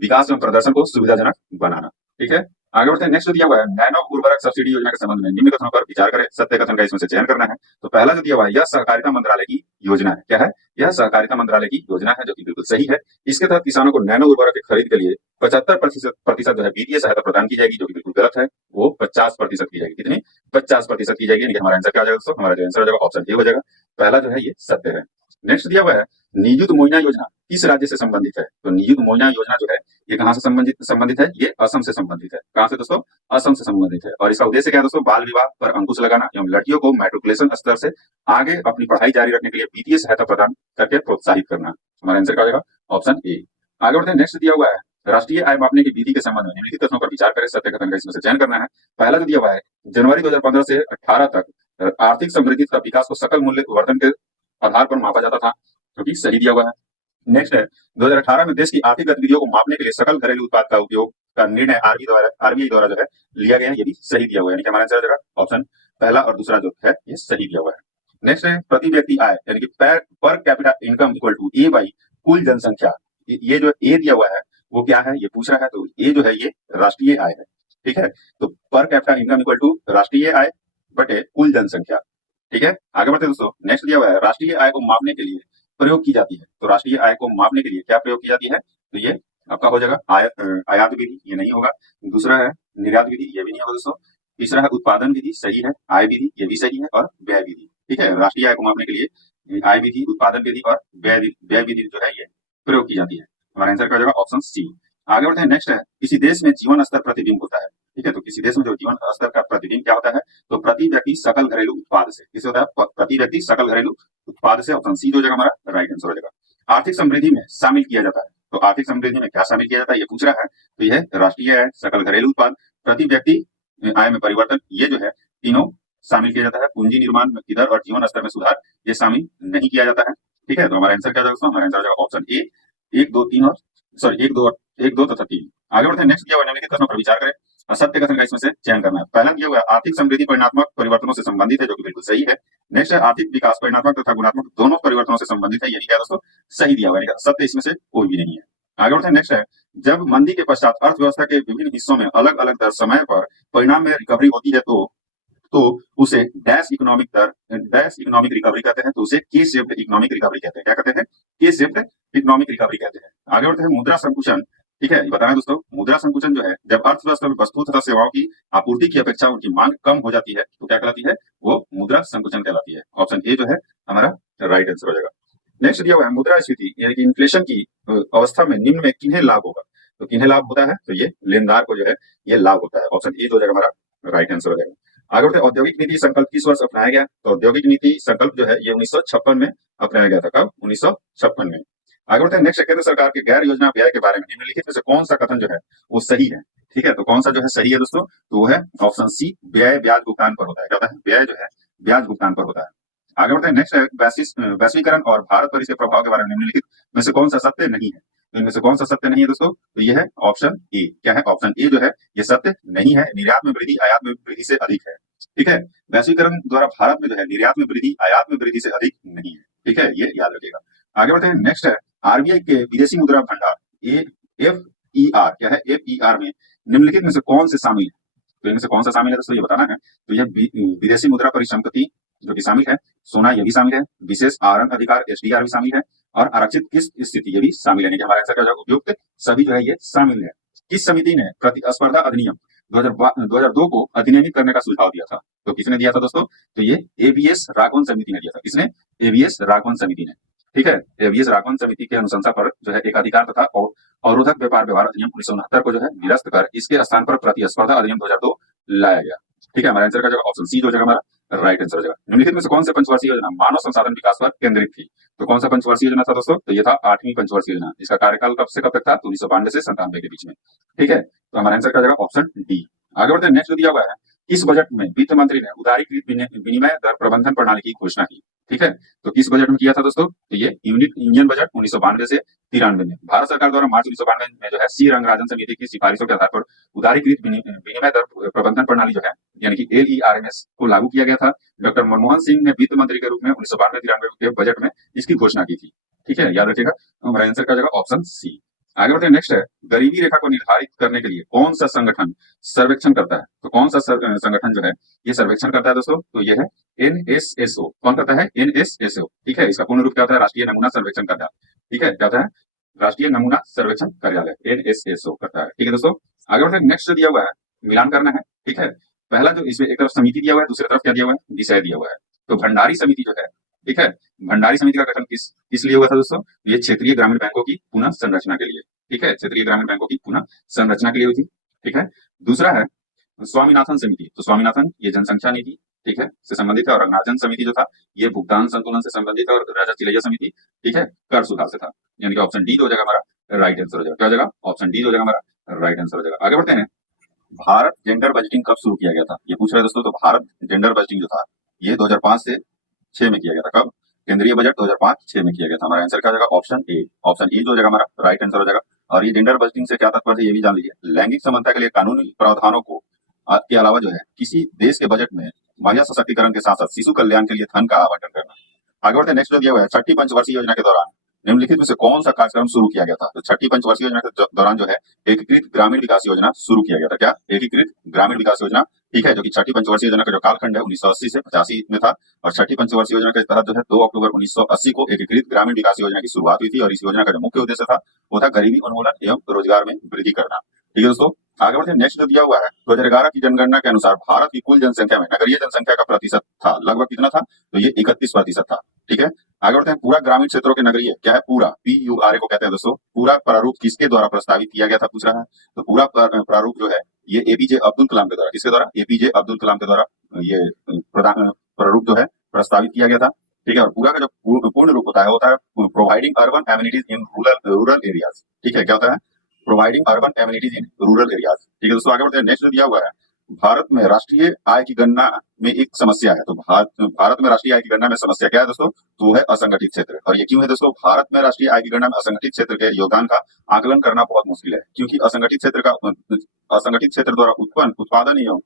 विकास एवं प्रदर्शन को सुविधाजनक बनाना, ठीक है। आगे बढ़ते हैं। नेक्स्ट दिया हुआ है, नैनो उर्वरक सब्सिडी योजना के संबंध में निम्न कथनों पर विचार करें। सत्य कथन का इसमें से चयन करना है। तो पहला जो दिया हुआ है, यह सहकारिता मंत्रालय की योजना है। क्या है? यह सहकारिता मंत्रालय की योजना है, जो कि बिल्कुल सही है। इसके तहत किसानों को नैनो उर्वरक की खरीद के लिए 75% जो है वित्तीय सहायता प्रदान की जाएगी, जो कि बिल्कुल गलत है। वो 50% की जाएगी। कितनी? 50% की जाएगी, यानी कि हमारा आंसर क्या हो जाएगा दोस्तों? हमारा जो आंसर हो जाएगा ऑप्शन ए हो जाएगा। पहला जो है ये सत्य है। नेक्स्ट दिया हुआ है, नियुक्त मोइना योजना किस राज्य से संबंधित है? तो नियुक्त मोइना योजना जो है ये कहां से संबंधित है? ये असम से संबंधित है। कहां से दोस्तों? असम से संबंधित है। और इसका उद्देश्य क्या है दोस्तों? बाल विवाह पर अंकुश लगाना एवं लड़कियों को मैट्रिकुलेशन स्तर से आगे अपनी पढ़ाई जारी रखने के लिए वित्तीय सहायता प्रदान करके प्रोत्साहित करना। हमारा आंसर क्या हो जाएगा? Option A. आगे बढ़ते हैं। नेक्स्ट दिया हुआ है, राष्ट्रीय आय मापने की विधि के संबंध में निम्नलिखित कथनों पर विचार करें। सत्य कथन का इसमें से चयन करना है। पहला जो दिया हुआ है, जनवरी 2015 से 18 तक आर्थिक समृद्धि तथा विकास को सकल मूल्य वर्धन के आधार पर मापा जाता था, जो कि सही दिया हुआ है। नेक्स्ट है, 2018 में देश की आर्थिक गतिविधियों को मापने के लिए सकल घरेलू उत्पाद का उपयोग का निर्णय आरबीआई द्वारा जो है लिया गया है, ये भी सही दिया हुआ है, यानी कि हमारा आंसर हो जाएगा ऑप्शन पहला और दूसरा जो है ये सही दिया हुआ है। नेक्स्ट है, प्रति व्यक्ति आय यानी कि per capita income equal to a by कुल जनसंख्या। ये जो ए दिया हुआ है वो क्या है ये पूछ रहा है, तो ए जो है ये राष्ट्रीय आय है, ठीक है। तो पर कैपिटा इनकम इक्वल टू राष्ट्रीय आय बटे कुल जनसंख्या, ठीक है। आगे बढ़ते दोस्तों। नेक्स्ट दिया हुआ है, राष्ट्रीय आय को मापने के लिए प्रयोग की जाती है। तो राष्ट्रीय आय को मापने के लिए क्या प्रयोग की जाती है? तो ये आपका हो जाएगा आयात विधि, ये नहीं होगा। दूसरा है निर्यात विधि, ये भी नहीं होगा दोस्तों। तीसरा है उत्पादन विधि, सही है। आय विधि, ये भी सही है। और व्यय विधि, ठीक है। राष्ट्रीय आय को मापने के लिए आय विधि, उत्पादन विधि और व्यय विधि जो है ये प्रयोग की जाती है। हमारा आंसर क्या हो जाएगा? Option C. आगे बढ़ते हैं। नेक्स्ट है, किसी देश में जीवन स्तर प्रतिबिंब होता है, ठीक है। तो किसी देश में जो जीवन स्तर का प्रतिबिंब क्या होता है? तो प्रति व्यक्ति सकल घरेलू उत्पाद से। किसे होता है? प्रति व्यक्ति सकल घरेलू उत्पाद से। ऑप्शन सी जो जाएगा हमारा राइट आंसर हो जाएगा। आर्थिक समृद्धि में शामिल किया जाता है। तो आर्थिक समृद्धि में क्या शामिल किया जाता है ये पूछ रहा है। तो यह राष्ट्रीय आय, सकल घरेलू उत्पाद, प्रति व्यक्ति आय में परिवर्तन, ये जो है तीनों शामिल किया जाता है। पूंजी निर्माण की दर और जीवन स्तर में सुधार ये शामिल नहीं किया जाता है, ठीक है। तो हमारा आंसर क्या जाएगा? हमारा आंसर जाएगा ऑप्शन ए, 1, 2, 3 और सॉरी 1, 2 तथा 3। आगे बढ़ते हैं। नेक्स्ट दिया हुआ निम्नलिखित कथनों पर विचार करें। सत्य कथन का इसमें से चयन करना है। पहला दिया हुआ आर्थिक समृद्धि परिणात्मक परिवर्तनों से संबंधित है, जो कि बिल्कुल सही है। नेक्स्ट है, आर्थिक विकास परिणात्मक तथा गुणात्मक दोनों परिवर्तनों से संबंधित है, यही क्या दोस्तों? सही दिया हुआ है। सत्य इसमें से कोई भी नहीं है। आगे बढ़ते हैं। नेक्स्ट है, जब मंदी के पश्चात अर्थव्यवस्था के विभिन्न हिस्सों में अलग अलग समय पर परिणाम में रिकवरी होती है, तो उसे डैश इकोनॉमिक रिकवरी कहते हैं। तो उसे के शेप्ड इकोनॉमिक रिकवरी कहते हैं। क्या कहते हैं? के शेप्ड इकोनॉमिक रिकवरी कहते हैं। आगे बढ़ते हैं। मुद्रा संकुचन, ठीक है, बताना दोस्तों। मुद्रा संकुचन जो है, जब अर्थव्यवस्था में वस्तु तथा सेवाओं की आपूर्ति की अपेक्षा उनकी मांग कम हो जाती है, तो क्या कहलाती है? वो मुद्रा संकुचन कहलाती है। ऑप्शन ए जो है हमारा राइट आंसर हो जाएगा। नेक्स्ट दिया हुआ है मुद्रास्फीति यानी कि इन्फ्लेशन की अवस्था में निम्न में किन्हें लाभ होगा। तो किन्हें लाभ होता है, तो ये लेनदार को जो है ये लाभ होता है। ऑप्शन ए जो हो जाएगा हमारा राइट आंसर हो जाएगा। आगे बढ़ते हैं, औद्योगिक नीति संकल्प किस वर्ष अपनाया गया। तो औद्योगिक नीति संकल्प जो है ये 1956 में अपनाया गया था। कब? 1956 में। आगे बढ़ते हैं, नेक्स्ट, केंद्र सरकार के गैर योजना व्यय के बारे में निम्नलिखित में से कौन सा कथन जो है वो सही है। ठीक है, तो कौन सा जो है सही है दोस्तों, तो वो है ऑप्शन सी, व्यय ब्याज भुगतान पर होता है। क्या होता है? व्यय जो है ब्याज भुगतान पर होता है। आगे बढ़ते हैं, नेक्स्ट है वैश्वीकरण और भारत पर इसके प्रभाव के बारे में निम्नलिखित में से कौन सा सत्य नहीं है। तो इनमें से कौन सा सत्य नहीं है दोस्तों, तो ये है ऑप्शन ए। क्या है? ऑप्शन ए जो है ये सत्य नहीं है। निर्यात में वृद्धि आयात में वृद्धि से अधिक है। ठीक है, वैश्वीकरण द्वारा भारत में जो है निर्यात में वृद्धि आयात में वृद्धि से अधिक नहीं है। ठीक है, ये याद रखिएगा। आगे बढ़ते हैं, नेक्स्ट है आरबीआई के विदेशी मुद्रा भंडार ए एफ ई आर। क्या है? एफ ई आर में निम्नलिखित में से कौन से शामिल है। तो इनमें से कौन सा शामिल है दोस्तों, ये बताना है। तो यह विदेशी मुद्रा परिसंपत्ति जो कि शामिल है, सोना ये भी शामिल है, विशेष आहरण अधिकार एसडीआर भी शामिल है, और आरक्षित किस्त स्थिति ये भी शामिल है। हमारा आंसर क्या होगा? उपयुक्त सभी जो है ये शामिल है। किस समिति ने प्रतिस्पर्धा अधिनियम 2002 को अधिनियमित करने का सुझाव दिया था। तो किसने दिया था दोस्तों, तो ये एबीएस राघवन समिति ने दिया था। किसने? एबीएस राघवन समिति ने। ठीक है, एबीएस राघवन समिति के अनुशंसा पर जो है एक अधिकार तथा अवरोधक व्यापार व्यवहार अधिनियम 1969 को जो है निरस्त कर इसके स्थान पर प्रतिस्पर्धा अधिनियम 2002 लाया गया। ठीक है, हमारा आंसर का जगह ऑप्शन सी जो जगह हमारा राइट आंसर हो जाएगा। निम्नलिखित में से कौन से पंचवर्षीय योजना मानव संसाधन विकास पर केंद्रित थी। तो कौन सा पंचवर्षीय योजना था दोस्तों, तो ये था 8वीं पंचवर्षीय योजना। इसका कार्यकाल कब से कब तक था, तो 1992 से 97 के बीच में। ठीक है, तो हमारा आंसर का जाएगा ऑप्शन डी। आगे बढ़ते हैं, नेक्स्ट दिया हुआ है, इस बजट में वित्त मंत्री ने उदारीकृत विनिमय दर प्रबंधन प्रणाली की घोषणा की। ठीक है, तो किस बजट में किया था दोस्तों, तो ये यूनिट इंडियन बजट 1992 से 93 में। भारत सरकार द्वारा मार्च 1992 में जो है सी रंगराजन समिति की सिफारिशों के आधार पर उदारीकृत विनिमय दर प्रबंधन प्रणाली जो है यानी कि LERMS को लागू किया गया था। डॉक्टर मनमोहन सिंह ने वित्त मंत्री के रूप में 1992-93 के बजट में इसकी घोषणा की थी। ठीक है, याद रखिएगा। हमारा आंसर का जगह ऑप्शन सी। आगे बढ़ते हैं, नेक्स्ट है, गरीबी रेखा को निर्धारित करने के लिए कौन सा संगठन सर्वेक्षण करता है। तो कौन सा संगठन जो है ये सर्वेक्षण करता है दोस्तों, तो ये है NSSO। कौन करता है? NSSO। ठीक है, इसका पूर्ण रूप क्या होता है? राष्ट्रीय नमूना सर्वेक्षण कार्यालय। ठीक है, क्या होता है? राष्ट्रीय नमूना सर्वेक्षण कार्यालय, NSSO करता है। ठीक है दोस्तों, आगे बढ़ते हैं, नेक्स्ट दिया हुआ है, मिलान करना है। ठीक है, पहला जो इसमें एक तरफ समिति दिया हुआ है, दूसरी तरफ क्या दिया हुआ है? विषय दिया हुआ है। तो भंडारी समिति जो है, ठीक है, भंडारी समिति का गठन किस लिए हुआ था दोस्तों, ये क्षेत्रीय ग्रामीण बैंकों की पुनः संरचना के लिए। ठीक है, क्षेत्रीय ग्रामीण बैंकों की पुनः संरचना के लिए हुई थी। ठीक है, दूसरा है स्वामीनाथन समिति। तो स्वामीनाथन ये जनसंख्या नीति, ठीक है, से संबंधित है, और रंगनाथन समिति जो था ये भुगतान संतुलन से संबंधित है, और राजा चिलैया समिति, ठीक है, कर सुधार से था। यानी कि ऑप्शन डी हो जाएगा हमारा राइट आंसर हो जाएगा। क्या हो जाएगा? ऑप्शन डी हो जाएगा हमारा राइट आंसर हो जाएगा। आगे बढ़ते हैं, भारत जेंडर बजटिंग कब शुरू किया गया था, ये पूछ रहे हैं दोस्तों। तो भारत जेंडर बजटिंग जो था ये 2005 से 6 में किया गया था। कब? केंद्रीय बजट 2005-6 में किया गया था। हमारा आंसर क्या हो जाएगा? Option A. ऑप्शन ए जो हो जाएगा हमारा राइट आंसर हो जाएगा। और ये जेंडर बजटिंग से क्या तात्पर्य है ये भी जान लीजिए। लैंगिक समानता के लिए कानूनी प्रावधानों को के अलावा जो है किसी देश के बजट में महिला सशक्तिकरण के साथ साथ शिशु कल्याण के लिए धन का आवंटन करना। आगे बढ़ते हैं, नेक्स्ट जो दिया हुआ है, छठी पंचवर्षीय योजना के दौरान निम्नलिखित में से कौन सा कार्यक्रम शुरू किया गया था। तो छठी पंचवर्षीय योजना के दौरान जो है एकीकृत ग्रामीण विकास योजना शुरू किया गया था। क्या? एकीकृत ग्रामीण विकास योजना। ठीक है, जो कि छठी पंचवर्षीय योजना का जो कालखंड है 1980 से 85 में था। और छठी पंचवर्षीय योजना के तहत जो है 2 अक्टूबर 1980 को एकीकृत ग्रामीण विकास योजना की शुरुआत हुई थी। और इस योजना का जो मुख्य उद्देश्य था वो था गरीबी उन्मूलन एवं रोजगार में वृद्धि करना। ठीक है दोस्तों, आगे बढ़ते हैं, नेक्स्ट जो दिया हुआ है 2011 की जनगणना के अनुसार भारत की कुल जनसंख्या में नगरीय जनसंख्या का प्रतिशत था लगभग कितना था, तो ये 31% था। ठीक है, आगे बढ़ते हैं, पूरा ग्रामीण क्षेत्रों के नगरीय क्या है? पूरा PURA को कहते हैं दोस्तों। पूरा प्रारूप किसके द्वारा प्रस्तावित किया गया था पूछ रहा है। तो पूरा प्रारूप जो है ये APJ अब्दुल कलाम के द्वारा, किसके द्वारा? APJ अब्दुल कलाम के द्वारा ये प्रारूप जो है प्रस्तावित किया गया था। ठीक है, और पूरा का जो पूर्ण रूप होता है providing urban amenities in rural areas. ठीक है, क्या होता है? Providing urban amenities in rural areas. ठीक है दोस्तों, आगे बढ़ते हैं, नेक्स्ट जो दिया हुआ है, भारत में राष्ट्रीय आय की गणना में एक समस्या है। तो भारत में राष्ट्रीय आय की गणना में समस्या क्या है दोस्तों, तो वो है असंगठित क्षेत्र। और ये क्यों है दोस्तों? भारत में राष्ट्रीय आय की गणना में असंगठित क्षेत्र के योगदान का आकलन करना बहुत मुश्किल है, क्योंकि असंगठित क्षेत्र द्वारा उत्पन्न उत्पादन एवं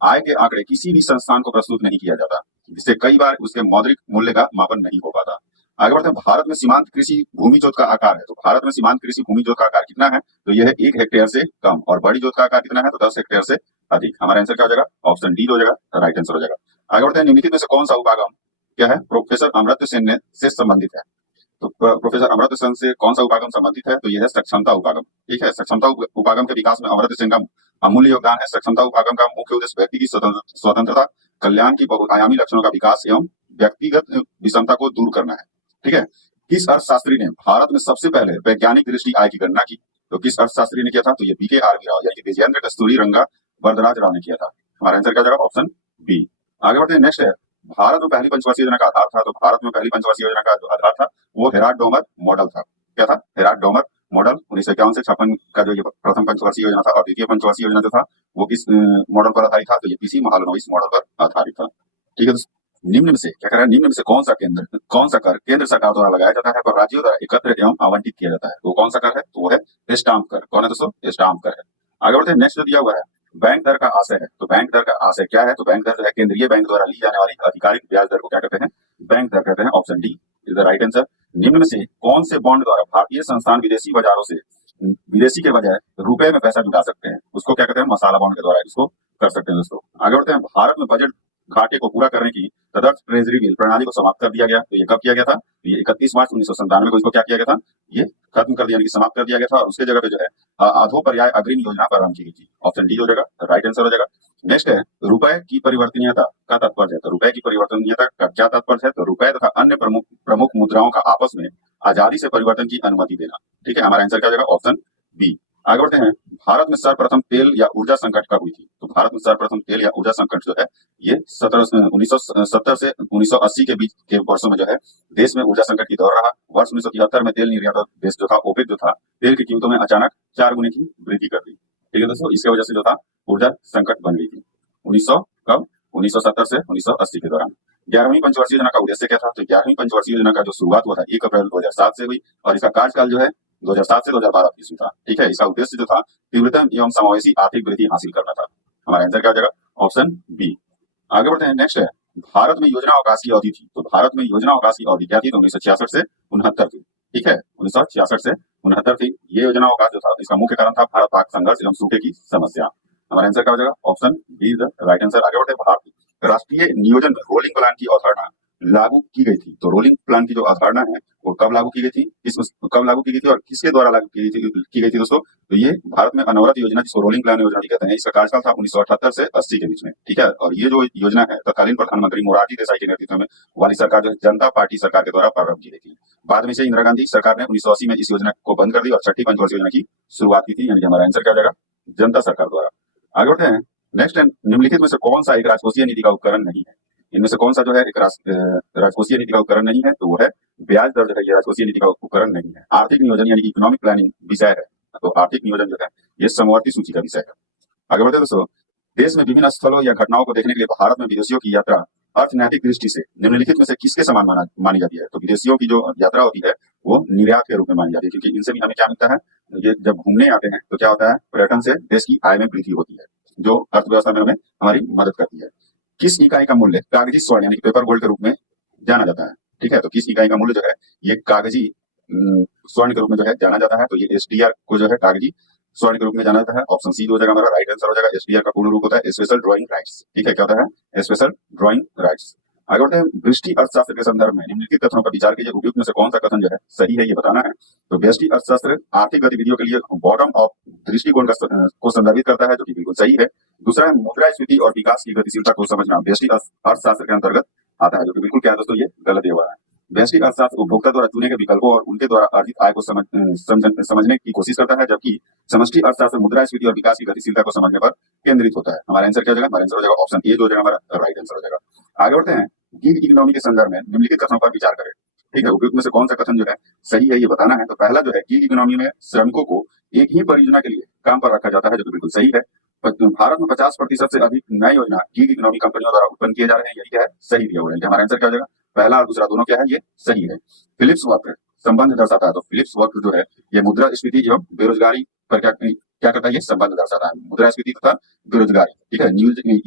आय के आंकड़े किसी भी संस्थान को प्रस्तुत नहीं किया जाता, जिससे कई बार उसके मौद्रिक मूल्य का मापन नहीं हो पाता। आगे बढ़ते हैं, भारत में सीमांत कृषि भूमि जोत का आकार है। तो भारत में सीमांत कृषि भूमि जोत का आकार कितना है, तो यह है 1 हेक्टेयर से कम। और बड़ी जोत का आकार कितना है, तो 10 हेक्टेयर से अधिक। हमारा आंसर क्या हो जाएगा? ऑप्शन डी हो जाएगा राइट आंसर हो जाएगा। आगे बढ़ते हैं, निम्नलिखित में से कौन सा उपागम क्या है प्रोफेसर अमर्त्य सेन से संबंधित है। तो प्रोफेसर अमर्त्य सेन से कौन सा उपागम संबंधित है, तो यह है सक्षमता उपागम। ठीक है, सक्षमता उपागम के विकास में अमर्त्य सेन का अमूल्य योगदान है। सक्षमता उपागम का मुख्य उद्देश्य व्यक्ति की स्वतंत्रता, कल्याण की बहुआयामी लक्षणों का विकास एवं व्यक्तिगत विषमता को दूर करना है। ठीक है, किस अर्थशास्त्री ने भारत में सबसे पहले वैज्ञानिक दृष्टि आय की गणना की? तो किस अर्थशास्त्री ने किया था? तो ये बीके आरवी राव यानी कि विजयेंद्र कस्तूरी रंगा वरदराज राव ने किया था। हमारा आंसर क्या हो जाएगा? Option B. आगे बढ़ते हैं, नेक्स्ट है, भारत में पहली पंचवर्षीय योजना का आधार था। तो भारत में पहली पंचवर्षीय योजना का जो आधार था वो हेराल्ड डोमर मॉडल था। क्या था? हेराल्ड डोमर मॉडल 1951 से 56 का जो ये प्रथम पंचवर्षीय योजना था, और द्वितीय पंचवर्षीय योजना जो था वो किस मॉडल पर आधारित था? तो ये पीसी महालनोबिस मॉडल पर आधारित था। ठीक है दोस्तों, निम्न में से क्या कह रहा है? निम्न में से कौन सा कर केंद्र सरकार द्वारा लगाया जाता है पर राज्यों द्वारा एकत्र एवं आवंटित किया जाता है? तो कौन सा कर है? तो वो है स्टाम्प कर। कौन है दोस्तों? स्टाम्प कर है। आगे बढ़ते हैं, नेक्स्ट जो दिया हुआ है बैंक दर का आशय है। तो बैंक दर का आशय क्या है? तो बैंक दर जो है केंद्रीय बैंक द्वारा ली जाने वाली आधिकारिक ब्याज दर को क्या कहते हैं? बैंक दर कहते हैं। Option D is the right answer. निम्न में से कौन से बॉन्ड द्वारा भारतीय संस्थान विदेशी बाजारों से विदेशी के बजाय रुपए में पैसा जुटा सकते हैं? उसको क्या कहते हैं? मसाला बॉन्ड के द्वारा इसको कर सकते हैं दोस्तों। आगे बढ़ते हैं, भारत में बजट घाटे को पूरा करने की तदर्थ ट्रेजरी बिल प्रणाली को समाप्त कर दिया गया। तो ये कब किया गया था? तो ये 31 मार्च 1997 को इसको क्या किया गया था? ये खत्म कर दिया, यानी कि समाप्त कर दिया गया था, और उसके जगह पे जो है अधोपर्याय अग्रिम योजना प्रारंभ की गई थी। ऑप्शन डी हो जाएगा, राइट आंसर हो जाएगा। नेक्स्ट है, रुपए की परिवर्तनीयता का तात्पर्य है। तो रुपए की परिवर्तनीयता का क्या तात्पर्य है? तो रुपए तथा अन्य प्रमुख मुद्राओं का आपस में आजादी से परिवर्तन की अनुमति देना। ठीक है, हमारा आंसर क्या हो जाएगा? Option B. आगे बढ़ते हैं, भारत में सर्वप्रथम तेल या ऊर्जा संकट कब हुई थी? तो भारत में सर्वप्रथम तेल या ऊर्जा संकट जो है ये 1970 से 1980 के बीच के वर्षों में जो है देश में ऊर्जा संकट की दौर रहा। वर्ष 1973 में तेल निर्यातक देश जो था ओपेक जो था, तेल की कीमतों में अचानक 4 गुने की वृद्धि कर दी। ठीक है दोस्तों, इसके वजह से जो था ऊर्जा संकट बन गई थी 1970 से 1980 के दौरान। 11वीं पंचवर्षीय योजना का उद्देश्य क्या था? तो 11वीं पंचवर्षीय योजना का जो शुरुआत हुआ था 1 अप्रैल 2007 से हुई, और इसका कार्यकाल जो है 2007 से 2012 ईस्वी था। ठीक है, इसका उद्देश्य जो था तीव्रतम एवं समावेशी आर्थिक वृद्धि हासिल करना था। हमारा आंसर क्या हो जाएगा? Option B. आगे बढ़ते हैं, नेक्स्ट है, भारत में योजना अवकाश की अवधि थी। तो भारत में योजना अवकाश की अवधि क्या थी? तो 1966 से 69 थी। ठीक है, 1966 से 69 थी ये योजना अवकाश जो था। इसका मुख्य कारण था भारत पाक संघर्ष एवं सूखे की समस्या। हमारा आंसर क्या हो जाएगा? Option B is the right answer. आगे बढ़ते हैं, भारत राष्ट्रीय नियोजन रोलिंग प्लान की अवधारणा लागू की गई थी। तो रोलिंग प्लान की जो अवधारणा है वो कब लागू की गई थी? कब लागू की गई थी और किसके द्वारा लागू की गई थी दोस्तों? तो ये भारत में अनवरत योजना जिसको रोलिंग प्लान योजना भी कहते हैं, इसका कार्यकाल था 1978 से 80 के बीच में। ठीक है, और ये जो योजना है तत्कालीन प्रधानमंत्री मोरारजी देसाई के नेतृत्व में वाली सरकार जो है जनता पार्टी सरकार के द्वारा प्रारंभ की गई थी। बाद में से इंदिरा गांधी सरकार ने 1980 में इस योजना को बंद कर दी और छठी पंचवर्षीय योजना की शुरुआत की थी, यानी कि हमारा आंसर क्या हो जाएगा? जनता सरकार द्वारा। आगे बढ़ते हैं, नेक्स्ट है, निम्नलिखित में से कौन सा एक राजकोषीय नीति का उपकरण नहीं है? इनमें से कौन सा जो है एक राजकोषीय नीति का उपकरण नहीं है? तो वो है ब्याज दर जो है, ये राजकोषीय नीति का उपकरण नहीं है। आर्थिक नियोजन यानी कि इकोनॉमिक प्लानिंग विषय है। तो आर्थिक नियोजन जो है ये समवर्ती सूची का विषय है। आगे बढ़ते हैं दोस्तों, देश में विभिन्न स्थलों या घटनाओं को देखने के लिए भारत में विदेशियों की यात्रा अर्थनैतिक दृष्टि से निम्नलिखित में से किसके समान मानी जाती है? तो विदेशियों की जो यात्रा होती है वो निर्यात के रूप में मानी जाती है, क्योंकि इनसे भी हमें क्या मिलता है? ये जब घूमने आते हैं तो क्या होता है? पर्यटन से देश की आय में वृद्धि होती है, जो अर्थव्यवस्था में हमें हमारी मदद करती है। किस इकाई का मूल्य कागजी स्वर्ण यानी पेपर गोल्ड के रूप में जाना जाता है? ठीक है, तो किस इकाई का मूल्य जो है ये कागजी स्वर्ण के रूप में जो है जाना जाता है? तो ये एसडीआर को जो है कागजी स्वर्ण के रूप में जाना जाता है। ऑप्शन सी हो जाएगा हमारा राइट आंसर हो जाएगा। एसडीआर का पूर्ण रूप होता है स्पेशल ड्राइंग राइट्स। ठीक है, क्या होता है? Special drawing rights. आगे बढ़ते हैं, दृष्टि अर्थशास्त्र के संदर्भ में निम्नलिखित कथनों पर विचार कीजिए, उपयुक्त में से कौन सा कथन जो है सही है ये बताना है। तो व्यष्टि अर्थशास्त्र आर्थिक गतिविधियों के लिए बॉटम ऑफ दृष्टिकोण को संदर्भित करता है, जो कि बिल्कुल सही है। दूसरा है, मुद्रास्फीति और विकास की गतिशीलता को समझना व्यष्टि अर्थशास्त्र के अंतर्गत आता है, जो कि बिल्कुल क्या है दोस्तों? ये गलत दिया हुआ है। व्यष्टि अर्थशास्त्र उपभोक्ता द्वारा चुने गए विकल्पों और उनके द्वारा अर्जित आय को समझने की कोशिश करता है, जबकि समष्टि अर्थशास्त्र मुद्रास्फीति और विकास की गतिशीलता को समझने पर केंद्रित होता है। हमारा आंसर क्या हो जाएगा? हमारा आंसर हो जाएगा ऑप्शन ए जो हो जाएगा हमारा राइट आंसर हो जाएगा। आगे बढ़ते हैं, गिग इकोनॉमी के संदर्भ में निम्नलिखित कथनों पर विचार करें। ठीक है, उपयुक्त में से कौन सा कथन जो है सही है ये बताना है। तो पहला जो है, गिग इकोनॉमी में श्रमिकों को एक ही परियोजना के लिए काम पर रखा जाता है, जो कि बिल्कुल सही है। भारत में 50% से अधिक नए योजना गिग इकोनॉमी कंपनियों द्वारा उत्पन्न किए जा रहे हैं, यही क्या है? सही दिया हुआ है। हमारा आंसर क्या हो जाएगा? पहला और दूसरा दोनों क्या है? ये सही है। फिलिप्स वक्र संबंध दर्शाता है। तो फिलिप्स वक्र जो है ये मुद्रास्फीति एवं बेरोजगारी पर क्या करता है? ये संबंध दर्शाता है, मुद्रास्फीति तथा बेरोजगारी। ठीक है,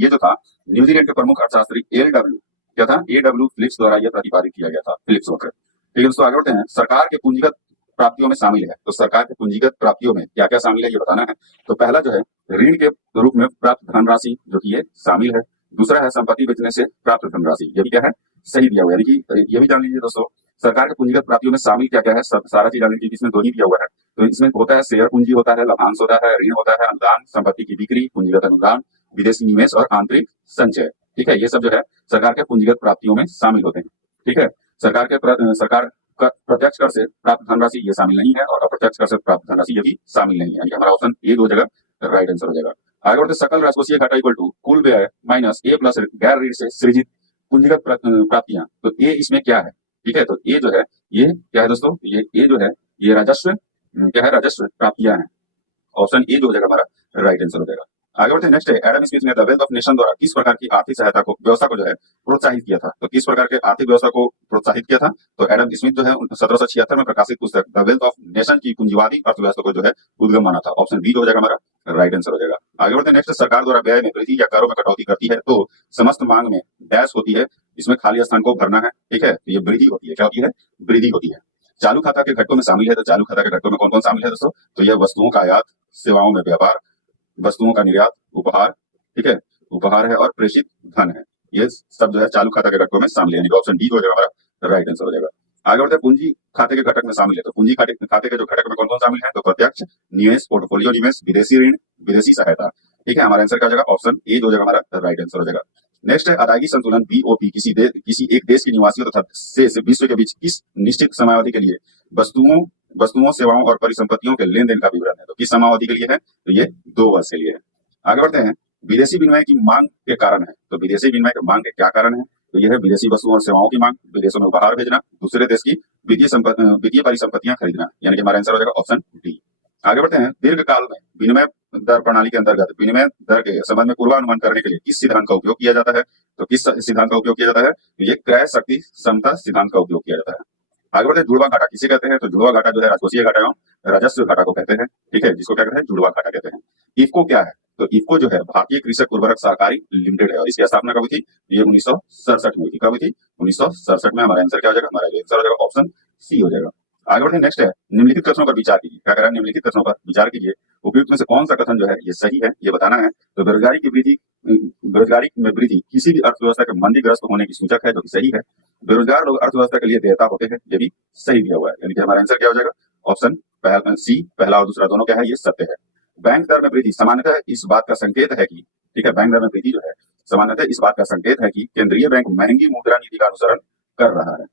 ये जो था न्यूजीलैंड के प्रमुख अर्थशास्त्री एलडब्ल्यू क्या था? एडब्ल्यू फिलिप्स द्वारा यह प्रतिपादित किया गया था, फिलिप्स वक्र। ठीक है दोस्तों, आगे बढ़ते हैं, सरकार के पूंजीगत प्राप्तियों में शामिल है। तो सरकार के पूंजीगत प्राप्तियों में क्या क्या शामिल है ये बताना है। तो पहला जो है, ऋण के रूप में प्राप्त धनराशि जो कि ये शामिल है। दूसरा है, संपत्ति बेचने से प्राप्त धनराशि, ये भी क्या है? सही दिया हुआ है। यानी कि ये भी जान लीजिए दोस्तों, सरकार के पूंजीगत प्राप्तियों में शामिल क्या क्या है, सारा चीज जान लीजिए। इसमें दो ही दिया हुआ है। तो इसमें होता है शेयर पूंजी होता है, लाभांश होता है, ऋण होता है, अनुदान, संपत्ति की बिक्री, पूंजीगत अनुदान, विदेशी निवेश और आंतरिक संचय। ठीक है, ये सब जो है सरकार के पूंजीगत प्राप्तियों में शामिल होते हैं। ठीक है, सरकार प्रत्यक्ष कर से प्राप्त धनराशि ये शामिल नहीं है और अप्रत्यक्ष कर से प्राप्त धनराशि ये भी शामिल नहीं है, यानी कि हमारा ऑप्शन ए दो जगह राइट आंसर हो जाएगा। आगे बढ़ते सकल राजकोषीय घाटा इक्वल टू कुल व्यय माइनस ए प्लस गैर ऋण से सृजित पूंजीगत प्राप्तियां। तो ए इसमें क्या है, ठीक है, तो ए जो है ये क्या है दोस्तों, ये ए जो है ये राजस्व क्या है, राजस्व प्राप्तियां हैं। ऑप्शन ए जो हो जाएगा हमारा राइट आंसर हो जाएगा। आगे बढ़ते हैं नेक्स्ट है एडम स्मिथ ने द वेल्थ ऑफ नेशन द्वारा किस प्रकार की आर्थिक सहायता को व्यवस्था को जो है प्रोत्साहित किया था। तो किस प्रकार के आर्थिक व्यवस्था को प्रोत्साहित किया था, तो एडम स्मिथ जो है 1776 में प्रकाशित पुस्तक द वेल्थ ऑफ नेशन की पूंजीवादी अर्थव्यवस्था को जो है उद्गम माना था। ऑप्शन बी जो हो जाएगा हमारा राइट आंसर हो जाएगा। आगे बढ़ते हैं नेक्स्ट, सरकार द्वारा व्यय में वृद्धि या करों में कटौती करती है तो समस्त मांग में डैश होती है, इसमें खाली स्थान को भरना है, ठीक है, तो ये वृद्धि होती है, क्या होती है, वृद्धि होती है। चालू खाता के घटकों में शामिल है, तो चालू खाता के घटकों में कौन कौन शामिल है दोस्तों, तो यह वस्तुओं का आयात, सेवाओं में व्यापार, वस्तुओं का निर्यात, उपहार, ठीक है, उपहार है और प्रेषित धन है, ये सब जो है चालू खाता के घटकों में शामिल है, ऑप्शन डी जो है हमारा राइट आंसर हो जाएगा। आगे बढ़ते हैं पूंजी खाते के घटक में शामिल है, तो पूंजी खाते के जो घटक में कौन कौन शामिल है, तो प्रत्यक्ष निवेश, पोर्टफोलियो निवेश, विदेशी ऋण, विदेशी सहायता, ठीक है, हमारा आंसर क्या हो जाएगा, ऑप्शन ए जो हमारा राइट आंसर हो जाएगा। नेक्स्ट है अदायगी संतुलन बीओपी किसी एक देश के निवासियों तथा से विश्व के बीच किस निश्चित समयावधि के लिए वस्तुओं सेवाओं और परिसंपत्तियों के लेन देन का विवरण है, तो किस समयावधि के लिए है, तो ये 2 वर्ष के लिए है। आगे बढ़ते हैं विदेशी विनिमय की मांग के कारण है, तो विदेशी विनिमय की मांग के क्या कारण है, तो यह है विदेशी वस्तुओं और सेवाओं की मांग, विदेशों में उपहार भेजना, दूसरे देश की वित्तीय परिसंपत्तियां खरीदना, यानी कि हमारा आंसर हो जाएगा ऑप्शन डी। आगे बढ़ते हैं दीर्घ काल में विनिमय दर प्रणाली के अंतर्गत विनिमय दर के संबंध में पूर्वानुमान करने के लिए किस सिद्धांत का उपयोग किया जाता है, तो किस सिद्धांत का उपयोग किया जाता है, तो ये क्रय शक्ति समता सिद्धांत का उपयोग किया जाता है। आगे बढ़ते हैं जुड़वा घाटा किसे कहते हैं, तो जुड़वा घाटा जो है राजकोषीय घाटा एवं राजस्व घाटा को कहते हैं, ठीक है, जिसको क्या कहते हैं, जुड़वा घाटा कहते हैं। इफको क्या है, तो इफको जो है भारतीय कृषक उर्वरक सहकारी लिमिटेड है और इसकी स्थापना कब हुई थी, ये 1967 में हुई थी। कब हुई थी, 1967 में। हमारा आंसर क्या हो जाएगा, हमारा आंसर हो जाएगा ऑप्शन सी हो जाएगा। आगे बढ़ते हैं नेक्स्ट है निम्नलिखित कथनों पर विचार कीजिए, क्या कह रहा है, निम्नलिखित कथनों पर विचार कीजिए, उपयुक्त में से कौन सा कथन जो है ये सही है, ये बताना है। तो बेरोजगारी में वृद्धि किसी भी अर्थव्यवस्था के मंदीग्रस्त होने की सूचक है, जो कि सही है। बेरोजगार लोग अर्थव्यवस्था के लिए देयता होते हैं, ये भी सही दिया हुआ है, यानी कि हमारा आंसर क्या हो जाएगा, ऑप्शन सी पहला और दूसरा दोनों क्या है, ये सत्य है। बैंक दर में वृद्धि सामान्यतः इस बात का संकेत है कि, ठीक है, बैंक दर में वृद्धि जो है सामान्यतः इस बात का संकेत है कि केंद्रीय बैंक महंगी मुद्रा नीति का अनुसरण कर रहा है,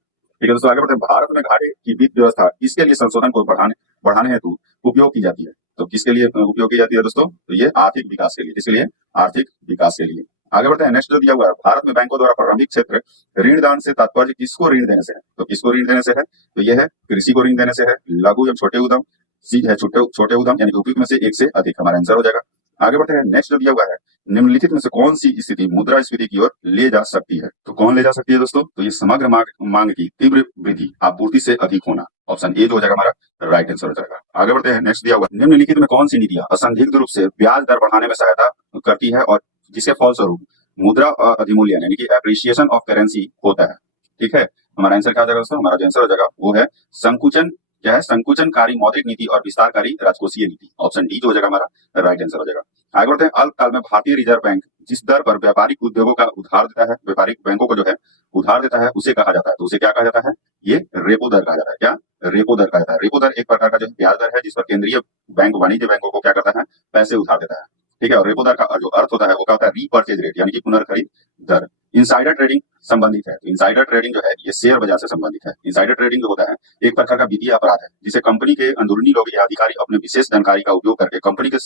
ठीक है दोस्तों। आगे बढ़ते हैं भारत में घाटे की वित्त व्यवस्था किसके लिए संशोधन को बढ़ाने हेतु उपयोग की जाती है, तो किसके लिए उपयोग की जाती है दोस्तों, तो ये आर्थिक विकास के लिए, किसके लिए, आर्थिक विकास के लिए। आगे बढ़ते हैं नेक्स्ट जो दिया हुआ है, भारत में बैंकों द्वारा प्रारंभिक क्षेत्र ऋण दान से तात्पर्य किसको ऋण देने से है, तो किसको ऋण देने से है, तो यह है कृषि को ऋण देने से है, लघु एवं छोटे उद्यम, सी है छोटे उद्यम, यानी उपयुक्त में से एक से अधिक, हमारा आंसर हो जाएगा। आगे बढ़ते हैं नेक्स्ट जो दिया हुआ है, निम्नलिखित में से कौन सी स्थिति मुद्रास्फीति की ओर ले जा सकती है, तो कौन ले जा सकती है दोस्तों, तो ये समग्र मांग की तीव्र वृद्धि आपूर्ति से अधिक होना, ऑप्शन ए जो हो जाएगा हमारा राइट आंसर हो जाएगा। आगे बढ़ते हैं नेक्स्ट दिया हुआ, निम्नलिखित में कौन सी नीतियां असंदिग्ध रूप से ब्याज दर बढ़ाने में सहायता करती है और जिसके फलस्वरूप मुद्रा अधिमूल्यन यानी कि एप्रिसिएशन ऑफ करेंसी होता है, ठीक है, हमारा आंसर क्या हो जाएगा दोस्तों, हमारा जो आंसर हो जाएगा वो है संकुचन, क्या है, संकुचनकारी मौद्रिक नीति और विस्तारकारी राजकोषीय नीति, ऑप्शन डी जो हो जाएगा हमारा राइट आंसर हो जाएगा। आगे बढ़ते हैं अल्पकाल में भारतीय रिजर्व बैंक जिस दर पर व्यापारिक उद्योगों का उधार देता है, व्यापारिक बैंकों को जो है उधार देता है, उसे कहा जाता है, तो उसे क्या कहा जाता है, ये रेपो दर कहा जाता है, क्या रेपो दर कहा जाता है। रेपो दर एक प्रकार का जो ब्याज दर है जिस पर केंद्रीय बैंक वाणिज्य बैंकों को क्या करता है, पैसे उधार देता है, ठीक है, और रेपो दर का जो अर्थ होता है वो क्या होता है, रीपर्चेज रेट यानी कि पुनर्खरीद दर। इनसाइडर ट्रेडिंग संबंधित है, तो इनसाइडर ट्रेडिंग जो है ये शेयर बाजार से संबंधित है। इनसाइडर ट्रेडिंग जो होता है एक प्रकार का वित्तीय अपराध है जिसे कंपनी के अंदरूनी लोग या अधिकारी अपने विशेष जानकारी का उपयोग करके कंपनी के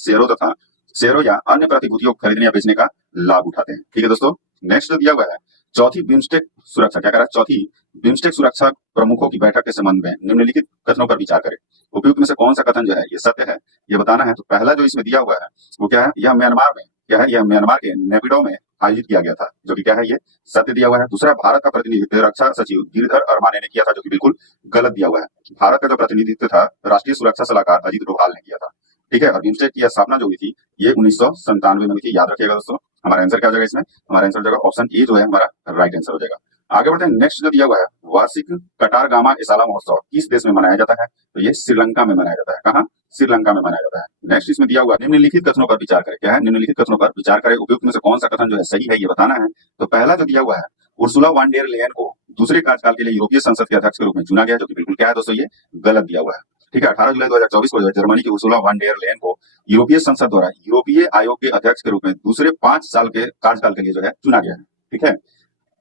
शेयरों या अन्य प्रतिभूतियों को खरीदने या बेचने का लाभ उठाते हैं, ठीक है दोस्तों। नेक्स्ट दिया हुआ है चौथी बिम्स्टेक सुरक्षा, क्या कह रहा है, चौथी बिम्स्टेक सुरक्षा प्रमुखों की बैठक के संबंध में निम्नलिखित कथनों पर विचार करें, उपयुक्त में से कौन सा कथन जो है ये सत्य है, ये बताना है। तो पहला जो इसमें दिया हुआ है वो क्या है, यह म्यांमार में क्या है, यह म्यांमार के नेपिडो में आयोजित किया गया था, जो कि क्या है, ये सत्य दिया हुआ है। दूसरा, भारत का प्रतिनिधित्व रक्षा सचिव गिरधर अरमाने ने किया था, जो कि बिल्कुल गलत दिया हुआ है। भारत का जो प्रतिनिधित्व था राष्ट्रीय सुरक्षा सलाहकार अजीत डोभाल ने किया था, ठीक है, और बिम्स्टेक की स्थापना जो हुई थी ये 1997 में हुई थी, याद रखिएगा दोस्तों। हमारा आंसर क्या हो जाएगा इसमें, हमारा आंसर हो जाएगा ऑप्शन ए जो है हमारा राइट आंसर हो जाएगा। आगे बढ़ते हैं नेक्स्ट जो दिया हुआ है वार्षिक कटारगामा एसाला महोत्सव किस देश में मनाया जाता है, तो ये श्रीलंका में मनाया जाता है। कहाँ, श्रीलंका में मनाया जाता है। नेक्स्ट इसमें दिया हुआ निम्नलिखित कथनों पर विचार करें, क्या है, निम्नलिखित कथनों पर विचार करें, उपयुक्त में से कौन सा कथन जो है सही है ये बताना है। तो पहला जो दिया हुआ है उर्सुला वान डेर लेयन को दूसरे कार्यकाल के लिए यूरोपीय संसद के अध्यक्ष के रूप में चुना गया, जो कि बिल्कुल क्या है दोस्तों, ये गलत दिया हुआ है, ठीक है। 18 जुलाई 2024 को जर्मनी की उर्सुला वान डेर लेयन को यूरोपीय संसद द्वारा यूरोपीय आयोग के अध्यक्ष के रूप में दूसरे 5 साल के कार्यकाल के लिए जो है चुना गया है, ठीक है।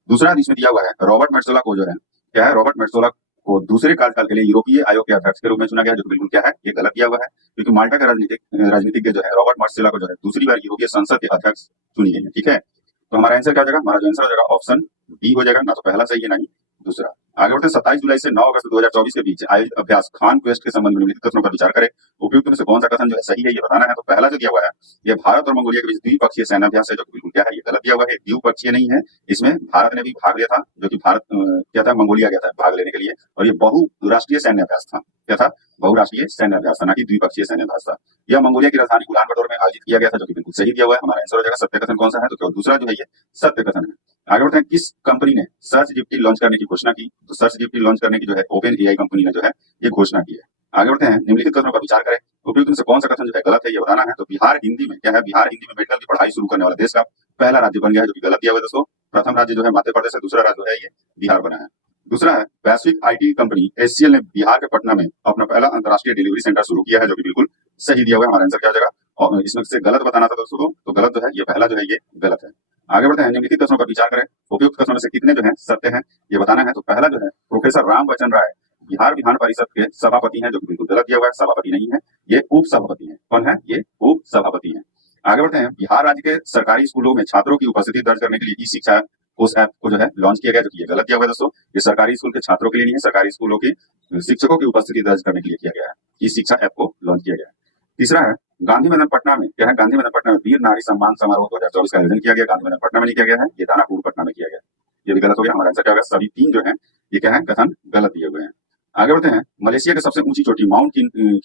दूसरा इसमें दिया हुआ है रॉबर्ट मेट्सोला को जो है क्या है, रॉबर्ट मेट्सोला को दूसरे कार्यकाल के लिए यूरोपीय आयोग के अध्यक्ष के रूप में चुना गया, जो कि बिल्कुल क्या है, ये गलत दिया हुआ है, क्योंकि माल्टा का राजनीतिज्ञ जो है रॉबर्ट मार्सेला को जो है दूसरी बार यूरोपीय संसद के अध्यक्ष चुनी गई है। ठीक है, तो हमारा आंसर क्या हो जाएगा, हमारा जो आंसर हो जाएगा ऑप्शन बी हो जाएगा, ना तो पहला सही है ना ही दूसरा। आगे बढ़ते हैं, 27 जुलाई से 9 अगस्त 2024 के बीच आयोजित अभ्यास खान क्वेस्ट के संबंध में निम्नलिखित कथनों पर विचार करें। उपयुक्त में से कौन सा कथन जो है सही है, ये बताना है। तो पहला जो दिया हुआ है, ये भारत और मंगोलिया के बीच द्विपक्षीय सैन्याभ्यास है, जो कि बिल्कुल क्या है, ये गलत दिया हुआ है, द्विपक्षीय नहीं है। इसमें भारत ने भी भाग लिया था, जो कि भारत क्या था, मंगोलिया गया था भाग लेने के लिए, और ये बहुराष्ट्रीय सैन्याभ्यास था। क्या था, बहुराष्ट्रीय सैन्याभ्यास था, ना कि द्विपक्षीय सैन्याभ्यास था। यह मंगोलिया की राजधानी उलानबटोर में आयोजित किया गया था, जो कि बिल्कुल सही दिया हुआ है। हमारा आंसर हो जाएगा सत्य कथन कौन सा है, तो केवल दूसरा जो है ये सत्य कथन है। आगे बढ़ते हैं, किस कंपनी ने सर्च जीपीटी लॉन्च करने की घोषणा की। तो सर्च जीपीटी लॉन्च करने की जो है ओपन एआई कंपनी ने जो है ये घोषणा की है। आगे बढ़ते हैं, निम्नलिखित कथनों पर विचार करें। उपयुक्त में से कौन सा कथन जो है गलत है, ये बताना है। तो बिहार हिंदी में क्या है, बिहार हिंदी में मेडिकल की पढ़ाई शुरू करने वाला देश का पहला राज्य बन गया है, जो कि गलत दिया हुआ है दोस्तों। प्रथम राज्य जो है मध्य प्रदेश है, दूसरा राज्य जो है ये बिहार बना है। दूसरा है, वैश्विक आईटी कंपनी एचसीएल ने बिहार के पटना में अपना पहला अंतर्राष्ट्रीय डिलीवरी सेंटर शुरू किया है, जो कि बिल्कुल सही दिया हुआ है। हमारा आंसर क्या हो जाएगा, और इसमें से गलत बताना था दोस्तों, तो गलत जो है ये पहला जो है ये गलत है। आगे बढ़ते हैं, निम्नलिखित कथनों पर विचार करें। उपयुक्त कथनों में से कितने जो है सत्य हैं, ये बताना है। तो पहला जो है, प्रोफेसर राम बच्चन राय बिहार विधान परिषद के सभापति हैं, जो कि बिल्कुल गलत दिया हुआ है, सभापति नहीं है, ये उप सभापति है। कौन है, ये उप सभापति है। आगे बढ़ते हैं, बिहार राज्य के सरकारी स्कूलों में छात्रों की उपस्थिति दर्ज करने के लिए ई शिक्षा उस ऐप को जो है लॉन्च किया गया, जो कि ये गलत दिया हुआ है दोस्तों। ये सरकारी स्कूल के छात्रों के लिए नहीं है, सरकारी स्कूलों के शिक्षकों की उपस्थिति दर्ज करने के लिए किया गया है, ई शिक्षा ऐप को लॉन्च किया गया है। तीसरा है, गांधी मैदान पटना में क्या है, गांधी मैदान पटना में वीर नारी सम्मान समारोह 2024 का आयोजन किया गया, गांधी मैदान पटना में नहीं किया गया है, ये दानापुर पटना में किया गया। ये भी गलत हो गया। हमारा आंसर क्या होगा, सभी तीन जो है ये क्या है, कथन गलत दिए हुए हैं। आगे बढ़ते हैं, मलेशिया की सबसे ऊंची चोटी माउंट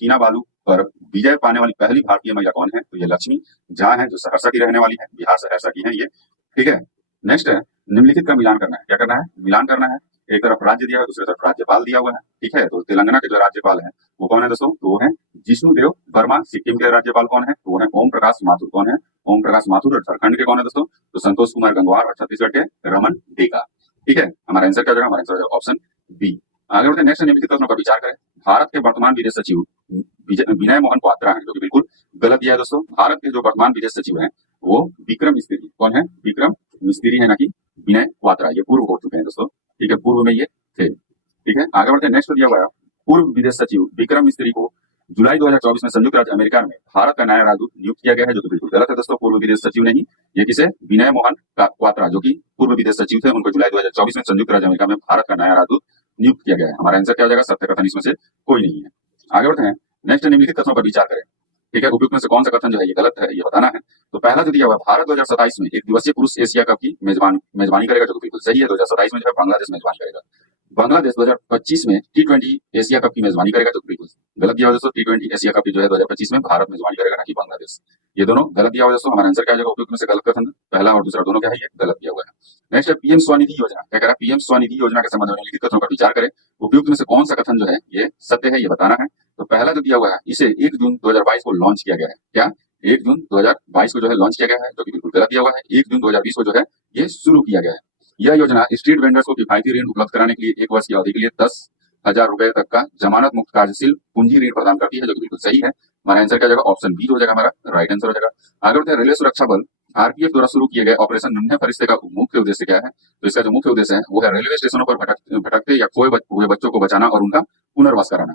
कीनाबालू पर विजय पाने वाली पहली भारतीय महिला कौन है। तो ये लक्ष्मी झा है, जो सहरसा की रहने वाली है, बिहार सहरसा की है ये। ठीक है, नेक्स्ट है, निम्नलिखित का मिलान करना है। क्या करना है, मिलान करना है। एक तरफ राज्य दिया है, दूसरी तरफ राज्यपाल दिया हुआ है। ठीक है, तो तेलंगाना के जो राज्यपाल है वो कौन है दोस्तों, तो वो है जिष्णुदेव वर्मा। सिक्किम के राज्यपाल कौन है, तो वो है ओम प्रकाश माथुर। कौन है, ओम प्रकाश माथुर। और झारखंड के कौन है दोस्तों, तो संतोष कुमार गंगवार। और छत्तीसगढ़ के रमन डेका। ठीक है, हमारा आंसर क्या हो जाएगा, हमारा आंसर हो जाएगा ऑप्शन बी। आगे बढ़ते हैं, नेक्स्ट निम्नलिखित कथनों पर विचार करें। भारत के वर्तमान विदेश सचिव विनय मोहन क्वात्रा है, जो कि बिल्कुल गलत दिया है दोस्तों। भारत के जो वर्तमान विदेश सचिव हैं वो विक्रम मिस्त्री। कौन है, विक्रम मिस्त्री है, ना कि विनय क्वात्रा। ये पूर्व हो चुके हैं दोस्तों। ठीक है, पूर्व में ये थे। ठीक है, आगे बढ़ते हैं, नेक्स्ट दिया हुआ है, पूर्व विदेश सचिव विक्रम मिस्त्री को जुलाई 2024 में संयुक्त राज्य अमेरिका में भारत का नया राजदूत नियुक्त किया गया है, जो कि बिल्कुल गलत है दोस्तों। पूर्व विदेश सचिव नहीं, ये किसे, विनय मोहन क्वात्रा, जो कि पूर्व विदेश सचिव थे, उनको जुलाई 2024 में संयुक्त राज्य अमेरिका में भारत का नया राजदूत नियुक्त किया गया है। हमारा आंसर क्या हो जाएगा, सत्य कथन इसमें से कोई नहीं है। आगे बढ़ते हैं, नेक्स्ट निम्नलिखित कथनों पर विचार करें। ठीक है, उपयुक्त में से कौन सा कथन जो है ये गलत है, ये बताना है। तो पहला जो दिया हुआ, भारत 2027 में एक दिवसीय पुरुष एशिया कप की मेजबानी करेगा, जो बिल्कुल सही है। 2027 में जो है बांग्लादेश मेजबानी करेगा। बांग्लादेश 2025 में T20 एशिया कप की मेजबानी करेगा, जो बिल्कुल गलत दिया हुआ दोस्तों। T20 एशिया कप की जो है 2025 में भारत मेजबानी करेगा, ना कि बांग्लादेश। ये दोनों गलत दिया हुआ दोस्तों। हमारा आंसर क्या हो जाएगा, उपयुक्त में से गलत कथन पहला और दूसरा दोनों क्या है, ये गलत दिया हुआ है। नेक्स्ट है, पीएम स्वनिधि योजना। क्या कह रहा है, पीएम स्वनिधि योजना के संबंध में निम्नलिखित कथनों पर विचार करें। उपयुक्त में से कौन सा कथन जो है ये सत्य है, ये बताना है। तो पहला जो दिया हुआ है, इसे 1 जून 2022 को लॉन्च किया गया है। क्या, 1 जून 2022 को जो है लॉन्च किया गया है, जो कि बिल्कुल गलत दिया हुआ है। 1 जून 2020 को जो है ये शुरू किया गया है। यह योजना स्ट्रीट वेंडर्स को किफायती ऋण उपलब्ध कराने के लिए 1 वर्ष की अवधि के लिए 10,000 रुपए तक का जमानत मुक्त कार्यशील पूंजी ऋण प्रदान करती है, जो कि बिल्कुल सही है। हमारा आंसर क्या हो जाएगा, ऑप्शन बी हो जाएगा, हमारा राइट आंसर हो जाएगा। आगे बढ़ते हैं, रेलवे सुरक्षा बल आरपीएफ द्वारा शुरू किए गए ऑपरेशन नन्हे फरिश्ते का मुख्य उद्देश्य क्या है। तो इसका जो मुख्य उद्देश्य है वो है रेलवे स्टेशनों पर भटकते या खोए हुए बच्चों को बचाना और उनका पुनर्वास कराना।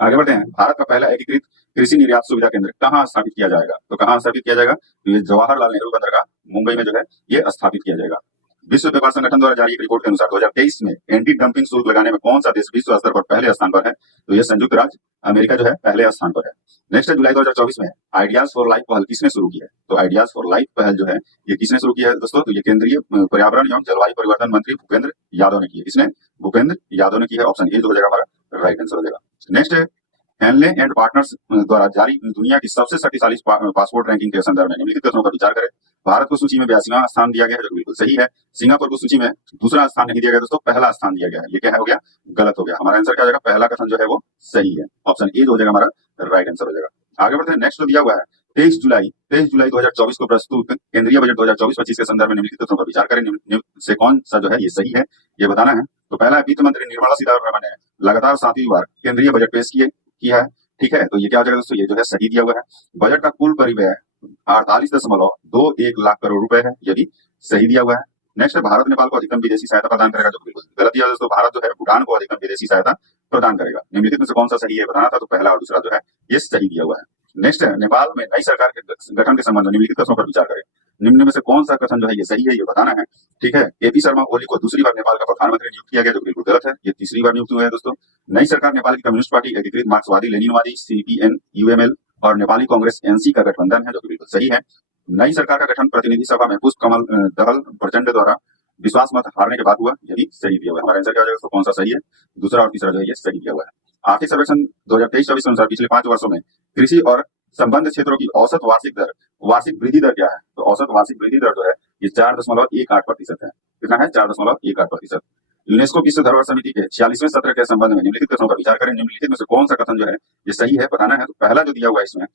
आगे बढ़ते हैं, भारत का पहला एकीकृत कृषि निर्यात सुविधा केंद्र कहाँ स्थापित किया जाएगा। तो कहाँ स्थापित किया जाएगा, तो ये जवाहरलाल नेहरू बंदरगाह मुंबई में जो है ये स्थापित किया जाएगा। विश्व व्यापार संगठन द्वारा जारी एक रिपोर्ट के अनुसार 2023 में एंटी डंपिंग शुल्क लगाने में कौन सा देश विश्व स्तर पर पहले स्थान पर है। तो ये संयुक्त राज्य अमेरिका जो है पहले स्थान पर है। नेक्स्ट है, जुलाई 2024 में आइडियाज फॉर लाइफ पहल किसने शुरू की है। तो आइडियाज फॉर लाइफ पहल जो है ये किसने शुरू किया है दोस्तों, तो ये केंद्रीय पर्यावरण एवं जलवायु परिवर्तन मंत्री भूपेंद्र यादव ने की है। किसने, भूपेंद्र यादव ने की है। ऑप्शन ए जो हो जाएगा हमारा राइट आंसर हो जाएगा। नेक्स्ट है, हैनले एंड पार्टनर्स द्वारा जारी दुनिया की सबसे शक्तिशाली पासपोर्ट रैंकिंग के संदर्भ में निम्नलिखित कथनों पर विचार करें। भारत को सूची में 82वां स्थान दिया गया है, जो बिल्कुल सही है। सिंगापुर को सूची में दूसरा स्थान नहीं दिया गया दोस्तों, पहला स्थान दिया गया है। ये क्या हो गया, गलत हो गया। हमारा आंसर क्या हो जाएगा, पहला कथन जो है वो सही है। ऑप्शन ए जो हो जाएगा हमारा राइट आंसर हो जाएगा। आगे बढ़ते हैं, नेक्स्ट दिया हुआ है 23 जुलाई 2024 को प्रस्तुत केंद्रीय बजट 2024-25 के संदर्भ में निम्नलिखित कथनों पर विचार करें। निम्न से कौन सा जो है ये सही है, ये बताना है। तो पहला, वित्त मंत्री निर्मला सीतारमण ने लगातार 7वीं बार केंद्रीय बजट पेश किया है। ठीक है, तो ये क्या हो जाएगा दोस्तों, ये जो है सही दिया हुआ है। बजट का कुल परिव्यय 48.21 लाख करोड़ रुपए है, ये भी सही दिया हुआ है। नेक्स्ट है भारत नेपाल को अधिकतम विदेशी सहायता प्रदान करेगा, जो बिल्कुल गलत दिया है दोस्तों। भारत जो है भूटान को अधिकतम विदेशी सहायता प्रदान करेगा। निम्नलिखित में से कौन सा सही है बताना था, तो पहला और दूसरा जो है ये सही दिया हुआ है। नेक्स्ट है नेपाल में नई सरकार के गठन के संबंध में निम्नलिखित कथनों पर विचार करें। निम्न में से कौन सा कथन जो है ये सही है, ये बताना है। ठीक है, केपी शर्मा ओली को दूसरी बार नेपाल का प्रधानमंत्री नियुक्त किया गया, जो बिल्कुल गलत है, ये तीसरी बार नियुक्त हुए हैं दोस्तों। नई सरकार नेपाल की कम्युनिस्ट पार्टी, एकीकृत मार्क्सवादी लेनिनवादी सीपीएन यूएमएल और नेपाली कांग्रेस एनसी का गठबंधन है, जो बिल्कुल सही है। नई सरकार का गठन प्रतिनिधि सभा में पुष्प कमल दहल प्रचंड द्वारा विश्वास मत हारने के बाद हुआ, ये भी सही दिया हुआ है। हमारा आंसर क्या हो जाएगा, तो कौन सा सही है, दूसरा और तीसरा जो है ये सही दिया हुआ है। आर्थिक सर्वेक्षण 2023-24 के अनुसार पिछले 5 वर्षों में कृषि और संबंध क्षेत्रों की औसत वार्षिक वृद्धि दर क्या है, तो औसत वार्षिक वृद्धि दर जो है ये 4.18% है। कितना है, 4.18%। यूनेस्को विश्व धरोहर समिति के 46वें सत्र के संबंध में निम्नलिखित कथनों पर विचार करें। निम्नलिखित में से कौन सा कथन जो है ये सही है बताना है। तो पहला जो दिया हुआ है इसमें,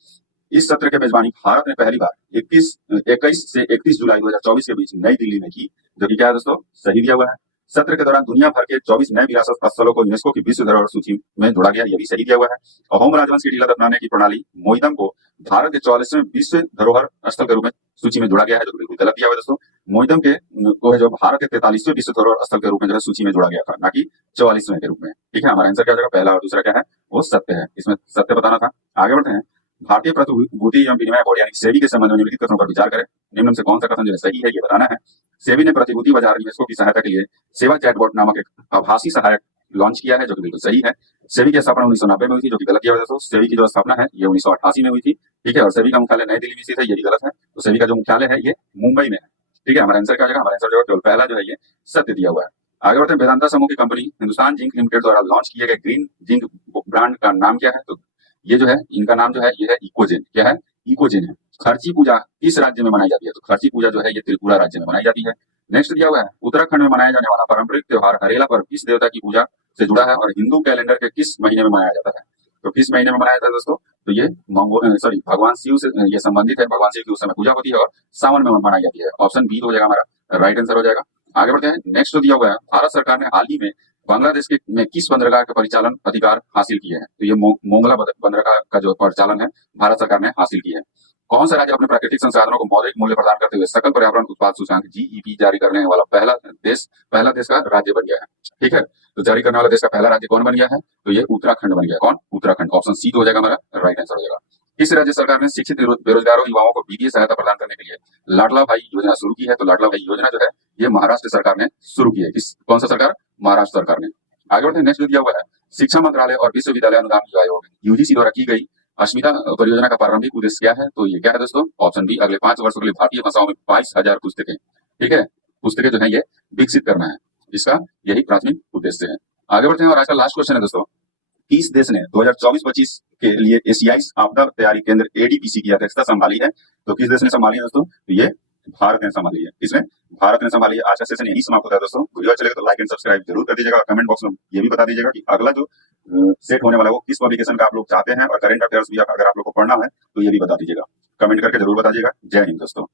इस सत्र के मेजबानी भारत ने पहली बार 21 से 31 जुलाई 2024 के बीच नई दिल्ली में की, जो कि क्या है दोस्तों, सही दिया हुआ है। सत्र के दौरान दुनिया भर के 24 नए विरासत स्थलों को यूनेस्को की विश्व धरोहर सूची में जोड़ा गया, यह भी सही दिया हुआ है। अहोम राजवंश की टीला दफनाने की प्रणाली मोइदम को भारत के 44वें विश्व धरोहर स्थल के रूप में सूची में जोड़ा गया है, जो बिल्कुल गलत दिया हुआ है दोस्तों। मोइदम के को है जो भारत के 43वें विश्व धरोहर स्थल के रूप में जो है सूची में जोड़ा गया था, ना कि 44वें के रूप में। ठीक है, हमारा आंसर क्या हो जाएगा, पहला और दूसरा क्या है, वो सत्य है। इसमें सत्य बताना था। आगे बढ़ते हैं। भारतीय प्रतिभूति एवं विनिमय बोर्ड यानी सेबी के संबंध में निम्नलिखित कथनों पर विचार करें। निम्न में से कौन सा कथन जो है सही है, ये बताना है। सेबी ने प्रतिभूति बाजार निवेशकों की सहायता के लिए सेवा चैटबॉट नामक एक आभासी सहायक लॉन्च किया है, जो कि बिल्कुल सही है। सेबी की स्थापना 1990 में हुई थी, जो कि गलत दिया हुआ है दोस्तों। सेबी की जो स्थापना है ये 1988 में हुई थी। ठीक है, और सेबी का मुख्यालय नई दिल्ली में स्थित है, ये भी गलत है। तो सेबी का जो मुख्यालय है ये मुंबई में है। ठीक है, हमारा आंसर क्या हो जाएगा, हमारा आंसर जो है पहला जो है ये सत्य दिया हुआ है। आगे बढ़ते हैं। वेदांता समूह की कंपनी हिंदुस्तान जिंक लिमिटेड द्वारा लॉन्च किए गए ग्रीन जिंक ब्रांड का नाम क्या है, तो ये जो है इनका नाम जो है ये है इकोजेन। क्या है, इकोजेन है। खर्ची पूजा किस राज्य में मनाई जाती है, तो खर्ची पूजा जो है ये त्रिपुरा राज्य में मनाई जाती है। नेक्स्ट दिया हुआ है, उत्तराखंड में मनाया जाने वाला पारंपरिक त्योहार हरेला पर्व किस देवता की पूजा से जुड़ा है और हिंदू कैलेंडर के किस महीने में मनाया जाता है, तो किस महीने में मनाया जाता है दोस्तों, तो ये भगवान शिव से ये संबंधित है। भगवान शिव की उस समय पूजा होती है और सावन में मनाई जाती है। ऑप्शन बी हो जाएगा हमारा राइट आंसर हो जाएगा। आगे बढ़ते हैं। नेक्स्ट दिया हुआ है, भारत सरकार ने हाल ही में बांग्लादेश के में किस बंदरगाह का परिचालन अधिकार हासिल किए हैं, तो ये मोंगला बंदरगाह का जो परिचालन है भारत सरकार ने हासिल किया है। कौन सा राज्य अपने प्राकृतिक संसाधनों को मौलिक मूल्य प्रदान करते हुए सकल पर्यावरण उत्पाद सूचकांक जीईपी जारी करने वाला पहला देश का राज्य बन गया है। ठीक है, तो जारी करने वाला देश का पहला राज्य कौन बन गया है, तो ये उत्तराखंड बन गया। कौन, उत्तराखंड। ऑप्शन सी हो जाएगा हमारा राइट आंसर हो जाएगा। किस राज्य सरकार ने शिक्षित बेरोजगारों युवाओं को वित्तीय सहायता प्रदान करने के लिए लाडला भाई योजना शुरू की है, तो लाडला भाई योजना जो है ये महाराष्ट्र सरकार ने शुरू की है। कौन सा सरकार, महाराष्ट्र सरकार ने। आगे बढ़ते हैं। नेक्स्ट दिया हुआ है, शिक्षा मंत्रालय और विश्वविद्यालय अनुदान आयोग यूजीसी द्वारा की गई अस्मिता परियोजना का प्रारंभिक उद्देश्य क्या है, तो ये क्या है दोस्तों, ऑप्शन बी अगले 5 वर्षों के लिए भारतीय भाषाओं में 22,000 पुस्तकें, ठीक है, पुस्तकें जो है ये विकसित करना है, इसका यही प्राथमिक उद्देश्य है। आगे बढ़ते हैं और आज का लास्ट क्वेश्चन है दोस्तों, किस देश ने 2024-25 के लिए एशियाई आपदा तैयारी केंद्र एडीपीसी की अध्यक्षता संभाली है, तो किस देश ने संभाली है दोस्तों, तो ये भारत ने संभाली है। किसने, भारत ने संभाली है। आज का सेशन यही समाप्त होता है दोस्तों। वीडियो अच्छा लगे तो लाइक एंड सब्सक्राइब जरूर कर दीजिएगा। कमेंट बॉक्स में ये भी बता दीजिएगा कि अगला जो सेट होने वाला है वो किस पब्लिकेशन का आप लोग चाहते हैं, और करंट अफेयर्स भी अगर आप लोग को पढ़ना है तो ये भी बता दीजिएगा, कमेंट करके जरूर बताइएगा। जय हिंद दोस्तों।